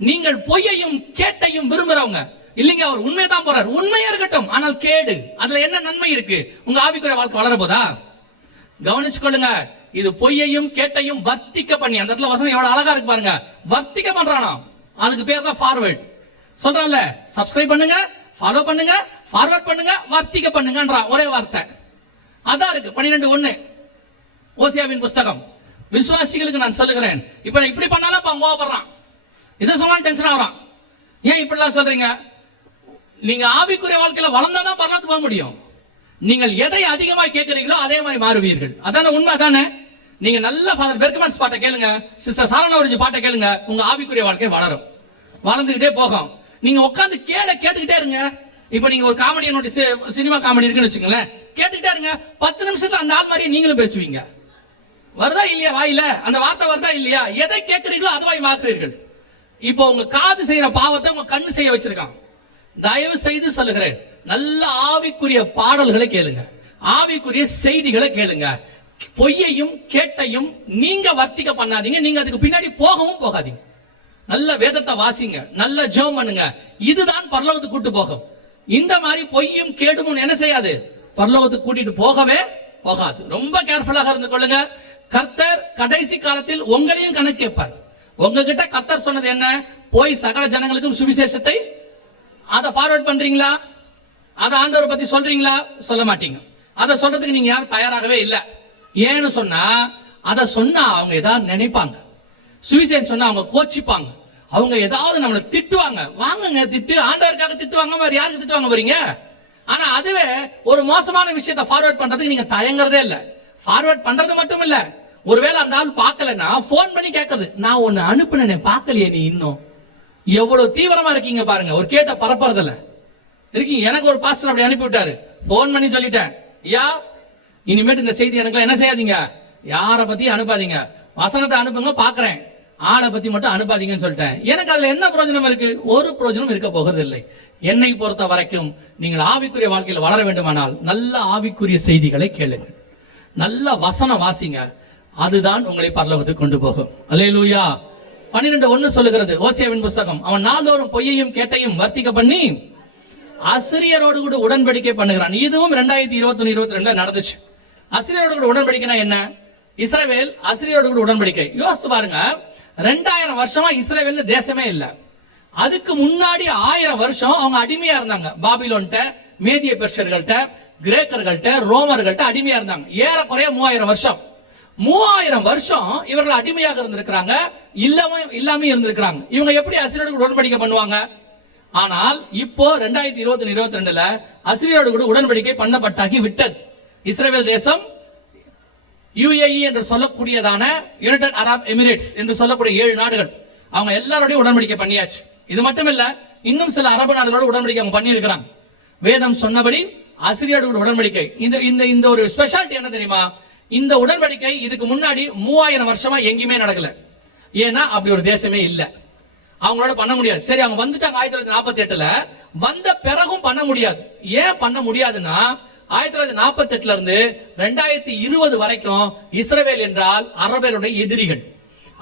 நீங்கள் பொய்யையும் கேட்டையும் விரும்புறவங்க இல்லைங்க, அவர் உண்மைதான் போறார், உண்மையா இருக்கட்டும், ஆனால் கேடு, அதுல என்ன நன்மை இருக்கு? உங்க ஆவிக்குரிய வாழ்க்கை வளர போதா? கவனிச்சு கொள்ளுங்க. இது பொய்யையும் கேட்டையும் வர்த்திக்க பண்ணி, அந்த இடத்துல வசனம் எவ்வளவு அழகா இருக்கு பாருங்க. வர்த்திக்க பண்றானா, அதுக்கு பேர் தான் ஃபார்வர்ட். சொல்றான்ல, சப்ஸ்கிரைப் பண்ணுங்க, ஃபாலோ பண்ணுங்க, ஃபார்வர்ட் பண்ணுங்க, வர்த்திக்க பண்ணுங்கன்ற ஒரே வார்த்தை அதான் இருக்கு. 12:1 ஓசியாவின் புஸ்தகம். விசுவாசிகளுக்கு நான் சொல்லுகிறேன், இப்ப இப்படி பண்ணாலும் அவன் கோவப்படுறான், இதை சொன்னா டென்ஷன் ஆகிறான். ஏன் இப்படிலாம் சொல்றீங்க? நீங்க ஆவிக்குரிய வாழ்க்கையில வளர்ந்தாதான் பரலோகத்துக்கு போக முடியும். நீங்கள் எதை அதிகமாக கேட்கிறீங்களோ அதே மாதிரி மாறுவீர்கள். அதான உண்மை தானே? நீங்க நல்ல ஃபாதர் பெர்க்மன்ஸ் பாட்டை கேளுங்க, சிஸ்டர் சாரணவரிஜி பாட்டை கேளுங்க, உங்க ஆவிக்குரிய வாழ்க்கை வளரும், வளர்ந்துகிட்டே போகும். நீங்க உட்காந்து கேட்டுக்கிட்டே இருங்க. இப்ப நீங்க ஒரு காமெடி, சினிமா காமெடி இருக்குன்னு வச்சுங்களேன், கேட்டுக்கிட்டே இருங்க. 10 நிமிஷத்துல அந்த ஆள் மாதிரியே நீங்களும் பேசுவீங்க. வருதா இல்லையா வாயில? அந்த வார்த்தை வருதா இல்லையா? எதை கேட்கிறீங்களோ அதுவாய் மாற்றுவீர்கள். இப்போ உங்க காது செய்யற பாவத்தை உங்க கண்ணு செய்ய வச்சிருக்கான். தயவு செய்து சொல்லுகிறேன், நல்ல ஆவிக்குரிய பாடல்களை கேளுங்க, ஆவிக்குரிய செய்திகளை கேளுங்க. பொய்யையும் கேட்டையும் நீங்க வர்த்திக்க பண்ணாதீங்க, நீங்க அதுக்கு பின்னாடி போகவும் போகாதீங்க. நல்ல வேதத்தை வாசிங்க, நல்ல ஜெபம் பண்ணுங்க, இதுதான் பரலோகத்துக்கு கூட்டு போகும். இந்த மாதிரி பொய்யும் கேடும் என்ன செய்யாது, பரலோகத்துக்கு கூட்டிட்டு போகவே போகாது. ரொம்ப கேர்ஃபுல்லாக இருந்து கொள்ளுங்க. கர்த்தர் கடைசி காலத்தில் உங்களையும் கணக்கு கேட்பார். உங்ககிட்ட கர்த்தர் சொன்னது என்ன? போய் சகல ஜனங்களுக்கும் சுவிசேஷத்தை, அதை ஃபார்வர்ட் பண்றீங்களா? அதை ஆண்டவரை பத்தி சொல்றீங்களா? சொல்ல மாட்டீங்க. அதை சொல்றதுக்கு நீங்க யாரும் தயாராகவே இல்லை. ஏன்னு சொன்னா அதை சொன்னா அவங்க ஏதாவது நினைப்பாங்க. சுவிசேஷம் சொன்னா அவங்க கோச்சிப்பாங்க. அவங்க ஏதாவது நம்மளை திட்டுவாங்க. வாங்குங்க திட்டு, ஆண்டவருக்காக திட்டுவாங்க, வேற யாருக்கு திட்டுவாங்க வரீங்க? ஆனா அதுவே ஒரு மோசமான விஷயத்தை ஃபார்வர்ட் பண்றதுக்கு நீங்க தயங்குறதே இல்லை. ஃபார்வர்ட் பண்றது மட்டும் இல்ல, ஒருவேளை அந்த ஆள் பார்க்கலன்னா போன் பண்ணி கேட்கறது, நான் ஒன்னு அனுப்புனேனே பார்க்கலையே நீ இன்னும். எவ்வளவு தீவிரமா இருக்கீங்க பாருங்க. ஒரு கேட்ட பரப்புறதுல இருக்கீங்க. எனக்கு ஒரு பாஸ்டர் அப்படி அனுப்பி விட்டாரு. போன் பண்ணி சொல்லிட்டேன், ஐயா இனிமேட்டு இந்த செய்தி எனக்கு என்ன செய்யாதீங்க, யாரை பத்தி அனுப்பாதீங்க, வசனத்தை அனுப்புங்க பாக்குறேன், ஆளை பத்தி மட்டும் அனுப்பாதீங்கன்னு சொல்லிட்டேன். எனக்கு அதுல என்ன பிரயோஜனம் இருக்கு? ஒரு பிரயோஜனம் இருக்க போகிறது இல்லை. என்னை பொறுத்த வரைக்கும் நீங்கள் ஆவிக்குரிய வாழ்க்கையில் வளர வேண்டுமானால் நல்ல ஆவிக்குரிய செய்திகளை கேளுங்க, நல்ல வசனம் வாசிங்க. அதுதான் உங்களை பரலோகத்துக்கு கொண்டு போகும். அல்லேலூயா. 12:1 சொல்லுகிறது, ஓசியாவின் புத்தகம், அவன் நாள்தோறும் பொய்யையும் கேட்டையும் வர்த்திக்க பண்ணி அசிரியரோடு கூட உடன்படிக்கை பண்ணுகிறான். இதுவும் 2021-22 நடந்துச்சு. அசிரியரோடு கூட உடன்படிக்கைனா என்ன? இஸ்ரவேல் அசிரியரோடு கூட உடன்படிக்கை. யோசித்து பாருங்க, 2000 வருஷமா இஸ்ரவேல் தேசமே இல்ல. அதுக்கு முன்னாடி 1000 வருஷம் அவங்க அடிமையா இருந்தாங்க. பாபிலோன்ட்ட, மேதிய பெர்ஷர்கள்ட்ட, கிரேக்கர்கள்ட்ட, ரோமர்கள்ட்ட அடிமையா இருந்தாங்க. ஏறக்குறைய 3000 வருஷம். 3000 வருஷம் இவர்கள் அடிமையாக இருந்திருக்கிறாங்க, இல்லாம இருந்திருக்கிறாங்க. இவங்க எப்படி அசிரியரோடு உடன்படிக்கை பண்ணுவாங்க? ஆனால் இப்போ 2021-22 அசிரியரோடு கூட உடன்படிக்கை பண்ணப்பட்டாகி விட்டது. இஸ்ரேல் தேசம் UAE என்று சொல்லக்கூடியதான யுனைடெட் அரப் எமிரேட்ஸ் என்று சொல்லக்கூடிய 7 நாடுகள், அவங்க எல்லாரோடையும் உடன்படிக்கை பண்ணியாச்சு. இது மட்டும் இல்ல, இன்னும் சில அரபு நாடுகளோட உடன்படிக்கை அவங்க பண்ணி இருக்கிறாங்க. வேதம் சொன்னபடி அசிரியரோடு உடன்படிக்கை. இந்த ஒரு ஸ்பெஷாலிட்டி என்ன தெரியுமா? இந்த உடன்படிக்கை இதுக்கு முன்னாடி 3000 வருஷமா எங்கேயுமே நடக்கல. ஏன்னா அப்படி ஒரு தேசமே இல்ல, அவங்களோட பண்ண முடியாது. சரி, அவங்க வந்துட்டாங்க 1948 வந்த பிறகும் பண்ண முடியாது. ஏன் பண்ண முடியாதுன்னா 1948 இருந்து 2020 வரைக்கும் இஸ்ரவேல் என்றால் அரபர்களுடைய எதிரிகள்.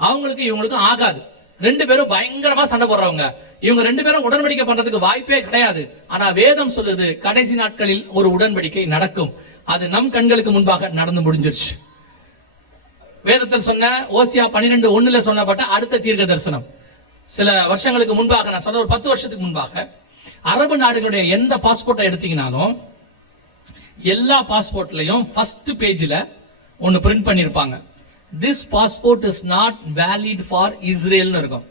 அவங்களுக்கு இவங்களுக்கும் ஆகாது. 2 பேரும் பயங்கரமா சண்டை போடுறவங்க. இவங்க 2 பேரும் உடன்படிக்கை பண்றதுக்கு வாய்ப்பே கிடையாது. ஆனா வேதம் சொல்லுது, கடைசி நாட்களில் ஒரு உடன்படிக்கை நடக்கும். அது நம் கண்களுக்கு முன்பாக நடந்து முடிஞ்சிருச்சு. வேதத்தில் சொன்ன ஓசியா 12:1 சொன்னப்பட்ட அடுத்த தீர்க்க தரிசனம் சில வருஷங்களுக்கு முன்பாக, நான் சொல்ல ஒரு 10 வருஷத்துக்கு முன்பாக, அரபு நாடுகளுடைய எந்த பாஸ்போர்ட்டை எடுத்தீங்கனாலும் எல்லா பாஸ்போர்ட்லயும் ஃபர்ஸ்ட் பேஜ்ல ஒன்னு பிரிண்ட் பண்ணிருப்பாங்க, this passport is not valid for இஸ்ரேல்னு இருக்கும்.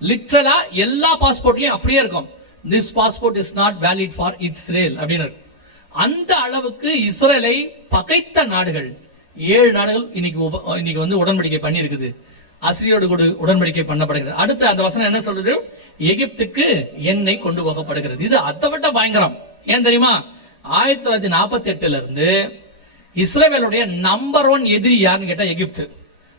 லிட்டரலா எல்லா பாஸ்போர்ட்லயும் அப்படியே இருக்கும், this passport is not valid for Israel அப்படின்னு இருக்கும். அந்த அளவுக்கு இஸ்ரேலை பகைத்த நாடுகள் 7 நாடுகள் இன்னைக்கு வந்து உடன்படிக்கை பண்ணி இருக்குது. அசிரியோடு கூட உடன்படிக்கை பண்ணப்படுகிறது. அடுத்து அந்த வசனம் என்ன சொல்றது? எகிப்துக்கு எண்ணெய் கொண்டு போகப்படுகிறது. இது அதை விட பயங்கரம். ஏன் தெரியுமா? 1948 இருந்து இஸ்ரேலுடைய நம்பர் 1 எதிரி யாருன்னு கேட்டா எகிப்து.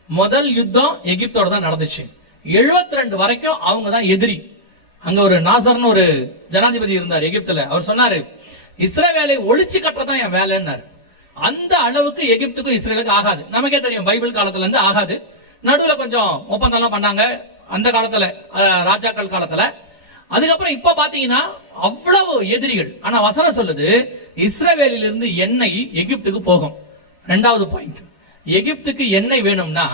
முதல் யுத்தம் எகிப்தோட தான் நடந்துச்சு. 72 வரைக்கும் அவங்க தான் எதிரி. அங்க ஒரு நாசர்னு ஒரு ஜனாதிபதி இருந்தார் எகிப்துல. அவர் சொன்னாரு, இஸ்ரேலை ஒழிச்சு கட்டுறதான் என் வேலைன்னாரு. அந்த அளவுக்கு எகிப்துக்கும் இஸ்ரேலுக்கு ஆகாது. நமக்கே தெரியும், பைபிள் காலத்துல இருந்து ஆகாது. நடுவுல கொஞ்சம் ஒப்பந்தம் எல்லாம் பண்ணாங்க அந்த காலத்துல, ராஜாக்கள் காலத்துல. அதுக்கப்புறம் இப்ப பாத்தீங்கன்னா அவ்வளவு எதிரிகள். ஆனா வசனம் சொல்லுது, இஸ்ரவேலில் இருந்து எண்ணெய் எகிப்துக்கு போகும். 2வது பாயிண்ட், எகிப்துக்கு எண்ணெய் வேணும்னா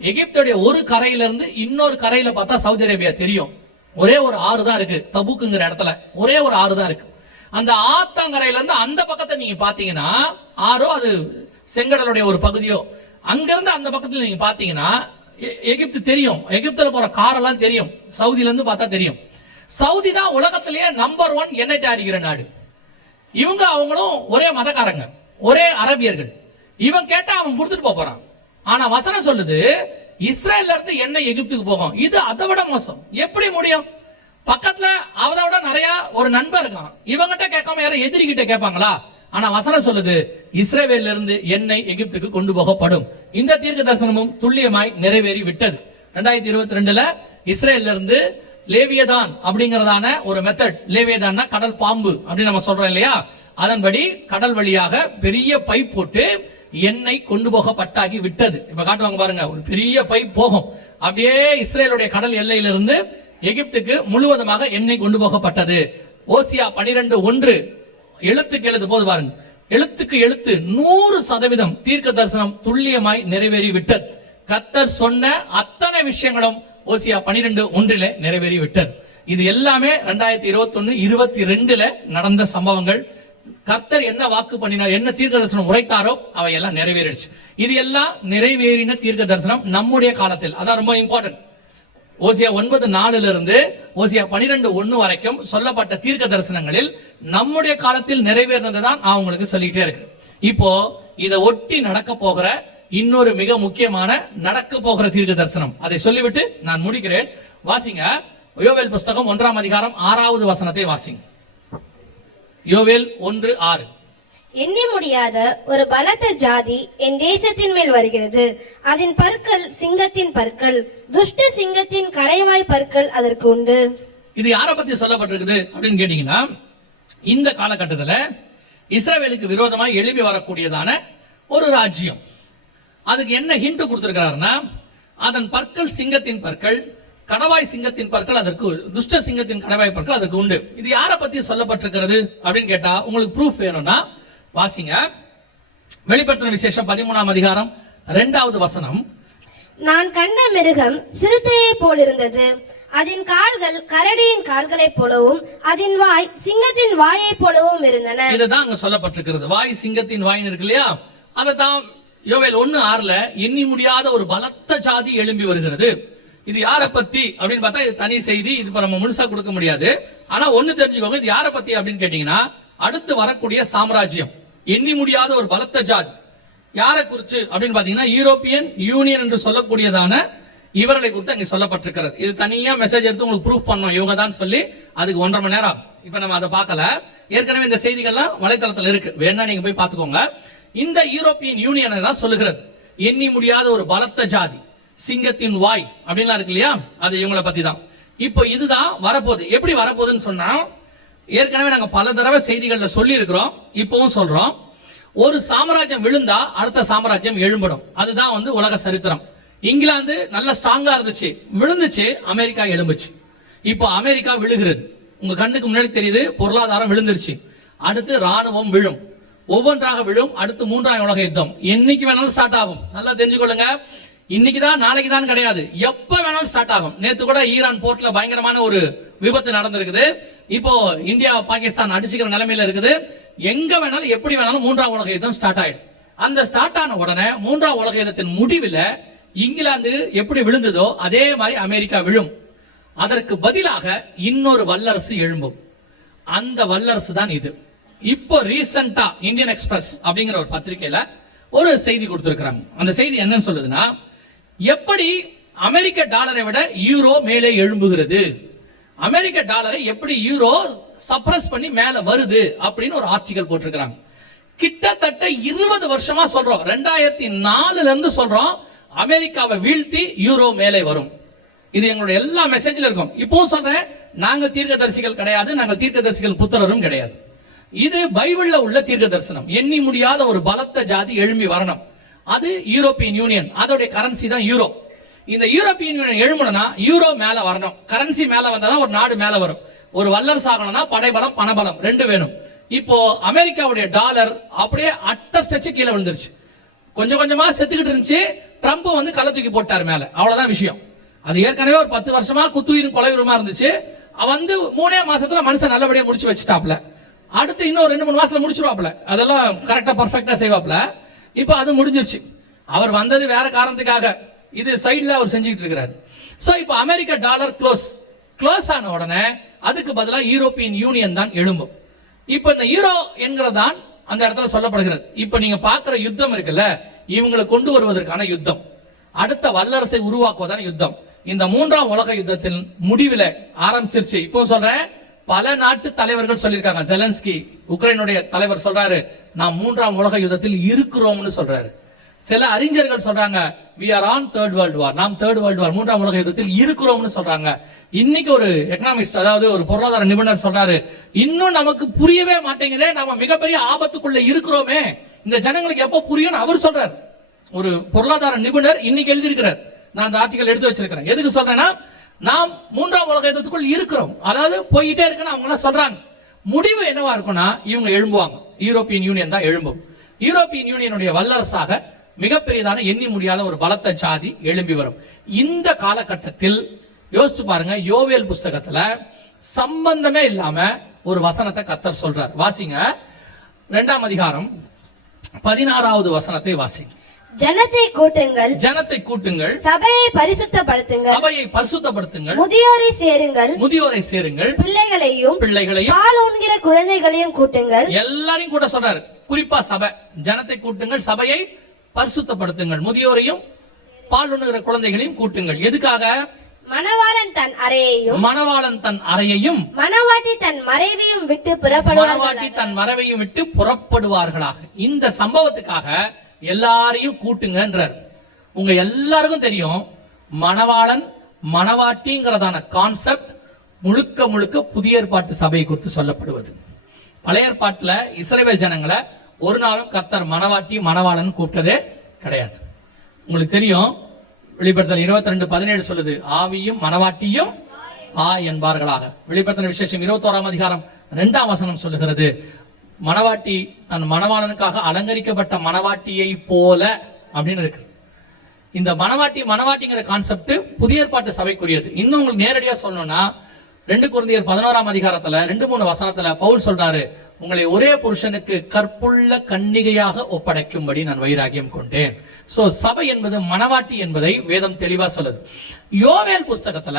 எகிப்துடைய ஒரு கரையில இருந்து இன்னொரு கரையில பார்த்தா சவுதி அரேபியா தெரியும். ஒரே ஒரு ஆறு தான் இருக்கு, தபுக்குங்கிற இடத்துல ஒரே ஒரு ஆறு தான் இருக்கு. அந்த ஆத்தங்கரையில இருந்து அந்த பக்கத்தை நீங்க பாத்தீங்கன்னா, ஆறோ அது செங்கடலுடைய ஒரு பகுதியோ, அங்கிருந்து அந்த பக்கத்துல நீங்க பாத்தீங்கன்னா எகிப்து தெரியும். எகிப்துல போற காரெல்லாம் தெரியும், சவுதியில இருந்து பார்த்தா தெரியும். சவுதி தான் உலகத்திலேயே நம்பர் 1 எண்ணெய் தயாரிக்கிற நாடு. அவங்களும் ஒரே மதக்காரங்க, ஒரே அரபியர்கள். இவன் கேட்டா அவன் கொடுத்துட்டு போறான். ஆனா வசனம் சொல்லுது, இஸ்ரேல்ல இருந்து எண்ணெய் எகிப்துக்கு போகும். இது அதை விட மோசம். எப்படி முடியும்? பக்கத்துல அதை விட நிறைய ஒரு நண்பர் இருக்கான், இவங்கிட்ட கேட்காம யாரும் எதிரி கிட்ட கேட்பாங்களா? ஆனா வசனம் சொல்லுது, இஸ்ரேவேல்ல இருந்து எண்ணெய் எகிப்துக்கு கொண்டு போகப்படும். இந்த தீர்க்க தரிசனமும் துல்லியமாய் நிறைவேறி விட்டது. 2022 இஸ்ரேல்ல இருந்து லேவியதான் அப்படிங்கறதான ஒரு மெத்தட், லேவியதான் கடல் பாம்பு அப்படின்னு நம்ம சொல்றோம் இல்லையா, அதன்படி கடல் வழியாக பெரிய பைப் போட்டு எண்ணெய் கொண்டு போகப்பட்டாகி விட்டது. இப்ப காட்டுவாங்க பாருங்க, ஒரு பெரிய பைப் போகும், அப்படியே இஸ்ரேலுடைய கடல் எல்லையிலிருந்து எகிப்துக்கு முழுவதுமாக எண்ணெய் கொண்டு போகப்பட்டது. ஓசியா 12:1 எழுத்துக்கு எழுத்து போது பாருங்க, எழுத்துக்கு எழுத்து 100% தீர்க்க தரிசனம் துல்லியமாய் நிறைவேறி விட்டது. கர்த்தர் சொன்ன அத்தனை விஷயங்களும் ஓசியா 12:1 நிறைவேறி விட்டது. இது எல்லாமே 2021-22 நடந்த சம்பவங்கள். கர்த்தர் என்ன வாக்கு பண்ணினார், என்ன தீர்க்க தரிசனம் உரைத்தாரோ அவை எல்லாம் நிறைவேறிடுச்சு. இது எல்லாம் நிறைவேறின தீர்க்க தரிசனம் நம்முடைய காலத்தில். அதான் ரொம்ப இம்பார்ட்டன்ட். ஓசியா 9:4 இருந்து ஓசியா 12:1 வரைக்கும் சொல்லப்பட்ட தீர்க்க தரிசனங்களில் நம்முடைய காலத்தில் நிறைவேறினதுதான் நான் உங்களுக்கு சொல்லிட்டே இருக்கு. இப்போ இதை ஒட்டி நடக்க போகிற இன்னொரு மிக முக்கியமான நடக்க போகிற தீர்க்க தரிசனம், அதை சொல்லிவிட்டு நான் முடிக்கிறேன். வாசிங்க யோவேல் புஸ்தகம் 1ஆம் அதிகாரம் 6வது வசனத்தை வாசிங்க. யோவேல் 1:6. எண்ணி முடியாத ஒரு பலத்த ஜாதி என் தேசத்தின் மேல் வருகிறது. அதன் பற்கள் சிங்கத்தின் பற்கள், துஷ்ட சிங்கத்தின் கடைவாய் பற்கள் அதற்கு உண்டு. இது யாரை பத்தி சொல்லப்பட்டிருக்குது அப்படின்னு கேட்டீங்கன்னா, இந்த காலகட்டத்தில் இஸ்ரவேலுக்கு விரோதமாக எழுப்பி வரக்கூடியதான ஒரு ராஜ்யம். அதுக்கு என்ன ஹிண்ட் கொடுத்திருக்கிறாருன்னா, அதன் பற்கள் சிங்கத்தின் பற்கள், கடவாய் சிங்கத்தின் பற்கள் அதற்கு, துஷ்ட சிங்கத்தின் கடவாய் பற்கள் அதற்கு உண்டு. இது யாரை பத்தி சொல்லப்பட்டிருக்கிறது அப்படின்னு கேட்டா, உங்களுக்கு ப்ரூஃப் வேணும்னா வாசிங்க வெளிப்படுத்தின விசேஷம் 13ஆம் அதிகாரம் 2வது வசனம். நான் கண்ட மிருகம் சிறுத்தையை போல் இருந்தது. அதன் கால்கள் கரடியின் கால்களைப் போலவும் அதன் வாய் சிங்கத்தின் வாயை போலவும் இருந்தன. இதுதான் அங்க சொல்லப்பட்டிருக்கிறது. வாய் சிங்கத்தின் வாயின் இருக்கு இல்லையா, அதைத்தான் யோவேல் 1:6 எண்ணி முடியாத ஒரு பலத்த ஜாதி எழும்பி வருகிறது. இது யாரை பத்தி அப்படின்னு பார்த்தா இது தனி செய்தி, இது நம்ம முழுசா கொடுக்க முடியாது. ஆனா ஒண்ணு தெரிஞ்சுக்கோங்க, இது யாரை பத்தி அப்படின்னு கேட்டீங்கன்னா, அடுத்து வரக்கூடிய சாம்ராஜ்யம், எண்ணி முடியாத ஒரு பலத்த ஜாதி. யாரை குறிச்சு அப்படின்னு பாத்தீங்கன்னா, யூரோப்பியன் யூனியன் என்று சொல்லக்கூடியதான இவர்களை குறித்து அங்கே சொல்லப்பட்டிருக்கிறது. இது தனியா மெசேஜ் எடுத்து உங்களுக்கு ப்ரூஃப் பண்ணோம், இவங்க தான் சொல்லி அதுக்கு 1.5 மணி நேரம். இப்ப நம்ம அதை பார்க்கல, ஏற்கனவே இந்த செய்திகள்லாம் வலைத்தளத்தில் இருக்கு, வேணா நீங்க போய் பார்த்துக்கோங்க. இந்த யூரோப்பியன் யூனியனை தான் சொல்லுகிறது எண்ணி முடியாத ஒரு பலத்த ஜாதி, சிங்கத்தின் வாய் அப்படின்லாம் இருக்கு இல்லையா, அது இவங்களை பத்தி தான். இப்போ இதுதான் வரப்போகுது. எப்படி வரப்போகுதுன்னு சொன்னா, ஏற்கனவே நாங்க பல தடவை செய்திகள்ல சொல்லி இருக்கிறோம், இப்பவும் சொல்றோம். ஒரு சாம்ராஜ்யம் விழுந்தா அடுத்த சாம்ராஜ்யம் எழும்படும். அதுதான் உலக சரித்திரம். இங்கிலாந்து நல்ல ஸ்ட்ராங்கா இருந்துச்சு, விழுந்துச்சு, அமெரிக்கா எழும்புச்சு. இப்போ அமெரிக்கா விழுகிறது, உங்க கண்ணுக்கு முன்னாடி தெரியுது. பொருளாதாரம் விழுந்துருச்சு, அடுத்து ராணுவம் விழும், ஒவ்வொன்றாக விழும். அடுத்து 3ஆம் உலக யுத்தம் என்னைக்கு வேணாலும் ஸ்டார்ட் ஆகும். நல்லா தெரிஞ்சுக்கொள்ளுங்க, இன்னைக்கு தான் நாளைக்கு தான் கிடையாது, எப்ப வேணாலும் ஸ்டார்ட் ஆகும். நேத்து கூட ஈரான் போர்ட்ல பயங்கரமான ஒரு விபத்து நடந்திருக்குது. இப்போ இந்தியா பாகிஸ்தான் அடிச்சுக்கிற நிலைமையில இருக்குது. எங்க வேணாலும் எப்படி வேணாலும் 3ஆம் உலக யுத்தம் ஸ்டார்ட் ஆயிடும். அந்த ஸ்டார்ட் ஆன உடனே 3ஆம் உலக யுத்தத்தின் முடிவில் இங்கிலாந்து எப்படி விழுந்ததோ அதே மாதிரி அமெரிக்கா விழும். அதற்கு பதிலாக இன்னொரு வல்லரசு எழும்பும். அந்த வல்லரசு தான் இது. இப்போ ரீசெண்டா இந்தியன் எக்ஸ்பிரஸ் அப்படிங்கிற ஒரு பத்திரிகையில ஒரு செய்தி கொடுத்திருக்கிறாங்க. அந்த செய்தி என்னன்னு சொல்லுதுன்னா, எப்படி அமெரிக்க டாலரை விட யூரோ மேலே எழும்புகிறது, அமெரிக்க டாலரை எப்படி யூரோ சப்ரஸ் பண்ணி மேல வருது அப்படின்னு ஒரு ஆர்டிகல் போட்டிருக்கிறாங்க. கிட்டத்தட்ட 20 வருஷமா சொல்றோம், 2004 இருந்து சொல்றோம், அமெரிக்காவை வீழ்த்தி யூரோ மேலே வரும். இது எங்களுடைய எல்லா மெசேஜ்ல இருக்கும். இப்பவும் சொல்றேன், நாங்க தீர்க்கதரிசிகள் கிடையாது, நாங்க தீர்க்கதரிசிகள் புத்திரரும் கிடையாது. இது பைபிள்ல உள்ள தீர்க்க தரிசனம். எண்ணி முடியாத ஒரு பலத்த ஜாதி எழும்பி வரணும். அது யூரோப்பியன் யூனியன், அதோடைய கரன்சி தான் யூரோ. இந்த யூரோப்பியன் யூனியன் எழும்பணும்னா யூரோ மேல வரணும், கரன்சி மேல வந்தாதான் ஒரு நாடு மேல வரும். ஒரு வல்லரசு ஆகணும்னா படைபலம் பணபலம் ரெண்டு வேணும். இப்போ அமெரிக்காவுடைய டாலர் அப்படியே அட்ட ஸ்டெச் கீழே விழுந்துருச்சு, கொஞ்சம் கொஞ்சமா செத்துக்கிட்டு இருந்துச்சு. ட்ரம்ப் கள்ள தூக்கி போட்டார் மேல, அவ்வளவுதான் விஷயம். அது ஏற்கனவே ஒரு 10 வருஷமா குத்துயிரும் கொலையுருமா இருந்துச்சு. 3 மாசத்துல மனுஷன் நல்லபடியா முடிச்சு வச்சுட்டாப்ல. அடுத்து இன்னும் 2-3 மாசத்துல முடிச்சிருவாப்ல, அதெல்லாம் கரெக்டா பர்ஃபெக்டா செய்வாப்ல. இப்போ அது முடிஞ்சிருச்சு. அவர் வந்தது வேற காரணத்துக்காக, இது சைட்ல அவர் செஞ்சுட்டு இருக்கிறார். சோ இப்போ அமெரிக்க டாலர் க்ளோஸ் ஆன உடனே அதுக்கு பதிலா யூரோப்பியன் யூனியன் தான் எழும்பும். இப்போ இந்த யூரோ என்கிறதான் அந்த இடத்துல சொல்லப்படுகிறது. இப்போ நீங்க பாக்குற யுத்தம் இருக்குல்ல, இவங்களை கொண்டு வருவதற்கான யுத்தம், அடுத்த வல்லரசை உருவாக்குவதான யுத்தம். இந்த 3ஆம் உலக யுத்தத்தின் முடிவில் ஆரம்பிச்சிருச்சு. இப்போ சொல்றேன், பல நாட்டு தலைவர்கள் சொல்லியிருக்காங்க. ஜெலன்ஸ்கி உக்ரைனுடைய தலைவர் சொல்றாரு, நாம் 3ஆம் உலக யுத்தத்தில் இருக்கிறோம்னு சொல்றாரு. சில அறிஞர்கள் சொல்றாங்க, we are on third world war, நாம் third world war 3ஆம் உலக யுத்தத்தில் இருக்கிறோம்னு சொல்றாங்க. இன்னைக்கு ஒரு எக்கனாமிஸ்ட், அதாவது ஒரு பொருளாதார நிபுணர் சொல்றாரு, இன்னும் நமக்கு புரியவே மாட்டேங்குதே, நாம மிகப்பெரிய ஆபத்துக்குள்ள இருக்கிறோமே, இந்த ஜனங்களுக்கு எப்போ புரியும் அவர் சொல்றாரு. ஒரு பொருளாதார நிபுணர் இன்னைக்கு எழுதியிருக்கிறார். நான் அந்த ஆர்டிகல் எடுத்து வச்சிருக்கிறேன். எதுக்கு சொல்றேன்னா, நாம் 3ஆம் உலக யுத்தத்துக்குள் இருக்கிறோம், அதாவது போயிட்டே இருக்குன்னு அவங்க எல்லாம் சொல்றாங்க. முடிவு என்னவா இருக்கும்னா, இவங்க எழும்புவாங்க, யூரோப்பியன் யூனியன் தான் எழும்பும். யூரோப்பியன் யூனியனுடைய வல்லரசாக மிகப்பெரியதான எண்ணி முடியாத ஒரு பலத்த ஜாதி எழும்பி வரும். இந்த காலகட்டத்தில் யோசிச்சு பாருங்க, யோவேல் புஸ்தகத்துல சம்பந்தமே இல்லாம ஒரு வசனத்தை கர்த்தர் சொல்றார். வாசிங்க 2ஆம் அதிகாரம் 16வது வசனத்தை வாசிங்க. ஜனத்தை கூட்டுங்கள், ஜனத்தை கூட்டுங்கள், சபையை பரிசுத்தப்படுத்துங்கள், சபையை பரிசுத்தப்படுத்துங்கள், முதியோரை சேருங்கள், முதியோரை சேருங்கள், பிள்ளைகளையும் பிள்ளைகளையும் பால் உண்கிற குழந்தைகளையும் கூட்டுங்கள். எல்லாரையும் கூட சொல்றாரு. குறிப்பா சபை, ஜனத்தை கூட்டுங்கள், சபையை பரிசுத்தப்படுத்துங்கள், முதியோரையும் பால் உண்ணுகிற குழந்தைகளையும் கூட்டுங்கள். எதுக்காக? மணவாளன் தன் அறையையும், மணவாளன் தன் அறையையும், மணவாட்டி தன் மறைவையும் விட்டு மணவாட்டி தன் மறைவையும் விட்டு புறப்படுவார்களாக. இந்த சம்பவத்துக்காக எல்லாரையும் கூட்டுங்கன்றார். உங்க எல்லாருக்கும் தெரியும், மணவாளன் மணவாட்டிங்கிறதான கான்செப்ட் முழுக்க முழுக்க புதிய ஏற்பாட்டு சபையை குறித்து சொல்லப்படுவது. பழைய ஏற்பாட்டுல இஸ்ரவேல் ஜனங்களை ஒரு நாளும் கர்த்தர் மணவாட்டி மணவாளன் கூப்பிட்டதே கிடையாது. உங்களுக்கு தெரியும், வெளிப்படுத்தல் 22:17 சொல்லுது, ஆவியும் மணவாட்டியும் ஆ என்பார்களாக. வெளிப்படுத்தின விசேஷம் 21ஆம் அதிகாரம் 2ஆம் வசனம் சொல்லுகிறது, மணவாட்டி தன் மணவாளனுக்காக அலங்கரிக்கப்பட்ட மணவாட்டியை போல அப்படின்னு இருக்கு. இந்த மணவாட்டிங்கிற கான்செப்ட் புதிய ஏற்பாட்டு சபைக்குரியது. இன்னும் உங்களுக்கு நேரடியா சொல்லணும்னா 2 கொரிந்தியர் 11ஆம் அதிகாரத்துல 2-3 வசனத்துல பவுல் சொல்றாரு, உங்களை ஒரே புருஷனுக்கு கற்புள்ள கன்னிகையாக ஒப்படைக்கும்படி நான் வைராகியம் கொண்டேன். சோ சபை என்பது மணவாட்டி என்பதை வேதம் தெளிவா சொல்லுது. யோவேல் புஸ்தகத்துல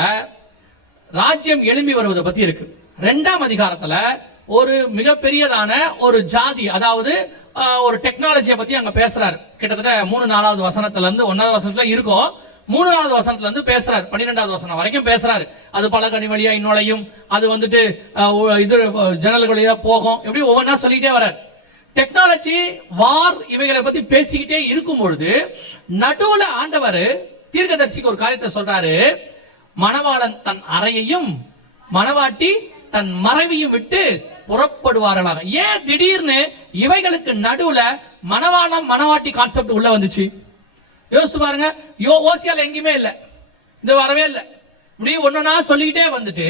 ராஜ்யம் எழும்பி வருவதை பத்தி இருக்கு. 2ஆம் அதிகாரத்துல ஒரு மிகப்பெரியதான ஒரு ஜாதி, அதாவது ஒரு டெக்னாலஜியை பத்தி அங்க பேசுறாரு. கிட்டத்தட்ட 3-4வது வசனத்துல இருந்து 1வது வசனத்துல இருக்கும், 3வது வசனத்துல இருந்து பேசுறாரு, 12வது வசனம் வரைக்கும் பேசுறாரு. அது பல கனி வழியா இன்னொலையும், அது வந்துட்டு இது ஜன்னல் வழியா போகும், எப்படி ஒவ்வொன்றா சொல்லிட்டே வர்றாரு. டெக்னாலஜி, வார், இவைகளை பத்தி பேசிக்கிட்டே இருக்கும் பொழுது நடுவுல ஆண்டவர் தீர்க்கதரிசிக்கு ஒரு காரியத்தை சொல்றாரு, மணவாளன் தன் அறையையும் மணவாட்டி தன் மறைவையும் விட்டு புறப்படுவார்களாக. ஏன் திடீர்னு இவைகளுக்கு நடுவுல மணவாளம் மணவாட்டி கான்செப்ட் உள்ள வந்துச்சு? யோசிச்சு பாருங்க. ஓசியால எங்கேயுமே இல்ல, இது வரவே இல்லை. இப்படி ஒன்னொன்னா சொல்லிக்கிட்டே வந்துட்டு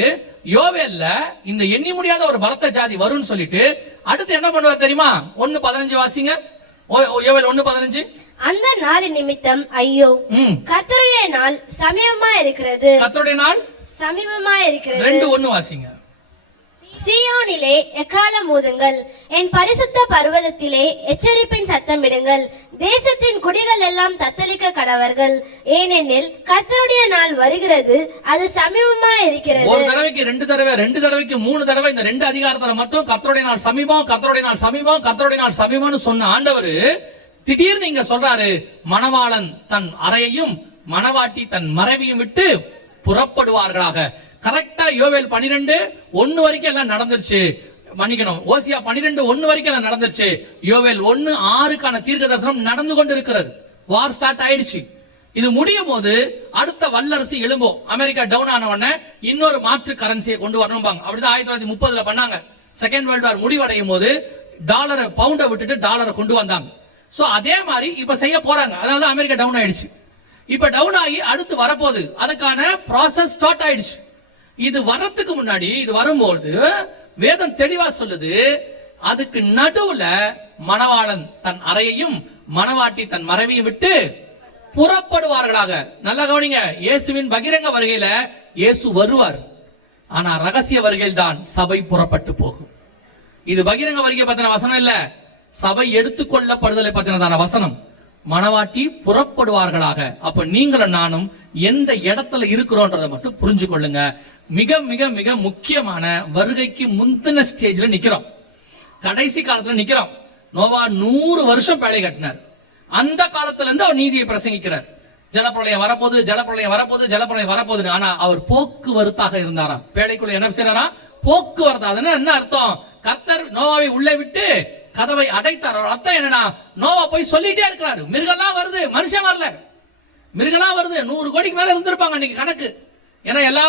யோவேல்ல இந்த எண்ணி முடியாத ஒரு பலத்த ஜாதி வரும்னு சொல்லிட்டு அடுத்து என்ன பண்ணுவார் தெரியுமா? 1:15 வாசிங்க. யோவேல் 1:15. அந்த நாள் நிமித்தம் ஐயோ, கர்த்தருடைய நாள் சமீபமா இருக்கிறது, கர்த்தருடைய நாள் சமீபமா இருக்கிறது. 2:1 வாசிங்க. சீயோனிலே எக்காலம் ஊதுங்கள், என் பரிசுத்த பர்வதத்திலே எச்சரிப்பின் சத்தமிடுங்கள், தேசத்தின் குடிகள் எல்லாம் தத்தளிக்க கடவர்கள், ஏனெனில் கர்த்தருடைய நாள் வருகிறது, அது சமீபமா இருக்கிறது. ஒரு தடவைக்கு 2 தடவை, 2 தடவைக்கு 3 தடவை இந்த 2 அதிகாரத்துல மட்டும் கர்த்தருடைய நாள் சமீபம், கர்த்தருடைய நாள் சமீபம், கர்த்தருடைய நாள் சமீபம்னு சொன்ன ஆண்டவர் திடீர்னு இங்க சொல்றாரு, மணவாளன் தன் அறையையும் மணவாட்டி தன் மறைவையும் விட்டு புறப்படுவார்களாக. கரெக்டா யோவேல் 12:1 வரைக்கும் எல்லாம் நடந்துருச்சு. மன்னிக்கணும், ஓசியா 12:1 வரைக்கும் எல்லாம் நடந்துருச்சு. யோவேல் 1:6க்கான தீர்க்க தரிசனம் நடந்து கொண்டு இருக்கிறது. வார் ஸ்டார்ட் ஆயிடுச்சு. இது முடியும் போது அடுத்த வல்லரசு எழும்பும். அமெரிக்கா டவுன் ஆன உடனே இன்னொரு மாற்று கரன்சியை கொண்டு வரணும்பாங்க. அப்படிதான் 1930 பண்ணாங்க. செகண்ட் வேர்ல்ட் வார் முடிவடையும் போது டாலரை, பவுண்டை விட்டுட்டு டாலரை கொண்டு வந்தாங்க. சோ அதே மாதிரி இப்ப செய்ய போறாங்க. அதாவது அமெரிக்கா டவுன் ஆயிடுச்சு, இப்ப டவுன் ஆகி அடுத்து வரப்போகுது. அதுக்கான ப்ராசஸ் ஸ்டார்ட் ஆயிடுச்சு. இது வர்றதுக்கு முன்னாடி, இது வரும்போது வேதம் தெளிவா சொல்லுது, அதுக்கு நடுவுல மணவாளன் தன் அறையையும் மணவாட்டி தன் மறைவையும் விட்டு புறப்படுவார்களாக. நல்லா கவனிங்க, இயேசுவின் பகிரங்க வருகையில இயேசு வருவார். ஆனா ரகசிய வருகையில் தான் சபை புறப்பட்டு போகும். இது பகிரங்க வருகை பத்தின வசனம் இல்ல, சபை எடுத்துக்கொள்ளப்படுதலை பத்தினதான வசனம். மணவாட்டி புறப்படுவார்களாக. அப்ப நீங்களும் நானும் எந்த இடத்துல இருக்கிறோன்றதை மட்டும் புரிஞ்சு கொள்ளுங்க. மிக மிக மிக முக்கியமான வருகைக்கு முந்தின ஸ்டேஜ்ல நிக்கிறோம், கடைசி காலத்துல நிக்கிறோம். நோவா 100 வருஷம் பேழை கட்டினார். அந்த காலத்துல இருந்து அவர் நீதியை பிரசங்கிக்கிறார். ஜலப்பிரளயம் வரப்போது, ஜலப்பிரளயம் வரப்போது, ஜலப்பிரளயம் வரப்போகுது. ஆனா அவர் போக்குவரத்தாக இருந்தாராம். பேழைக்குள்ள என்ன செய்யறாராம்? போக்குவரத்து. அதனால என்ன அர்த்தம்? கர்த்தர் நோவாவை உள்ளே விட்டு கதவை அடைத்தார். அர்த்தம் என்னன்னா, நோவா போய் சொல்லிட்டே இருக்கிறாரு, மிருகம்லாம் வருது, மனுஷன் வரல, மிருகம்லாம் வருது. 100 கோடிக்கு மேல இருந்திருப்பாங்க அன்னைக்கு கணக்கு. ஏன்னா எல்லா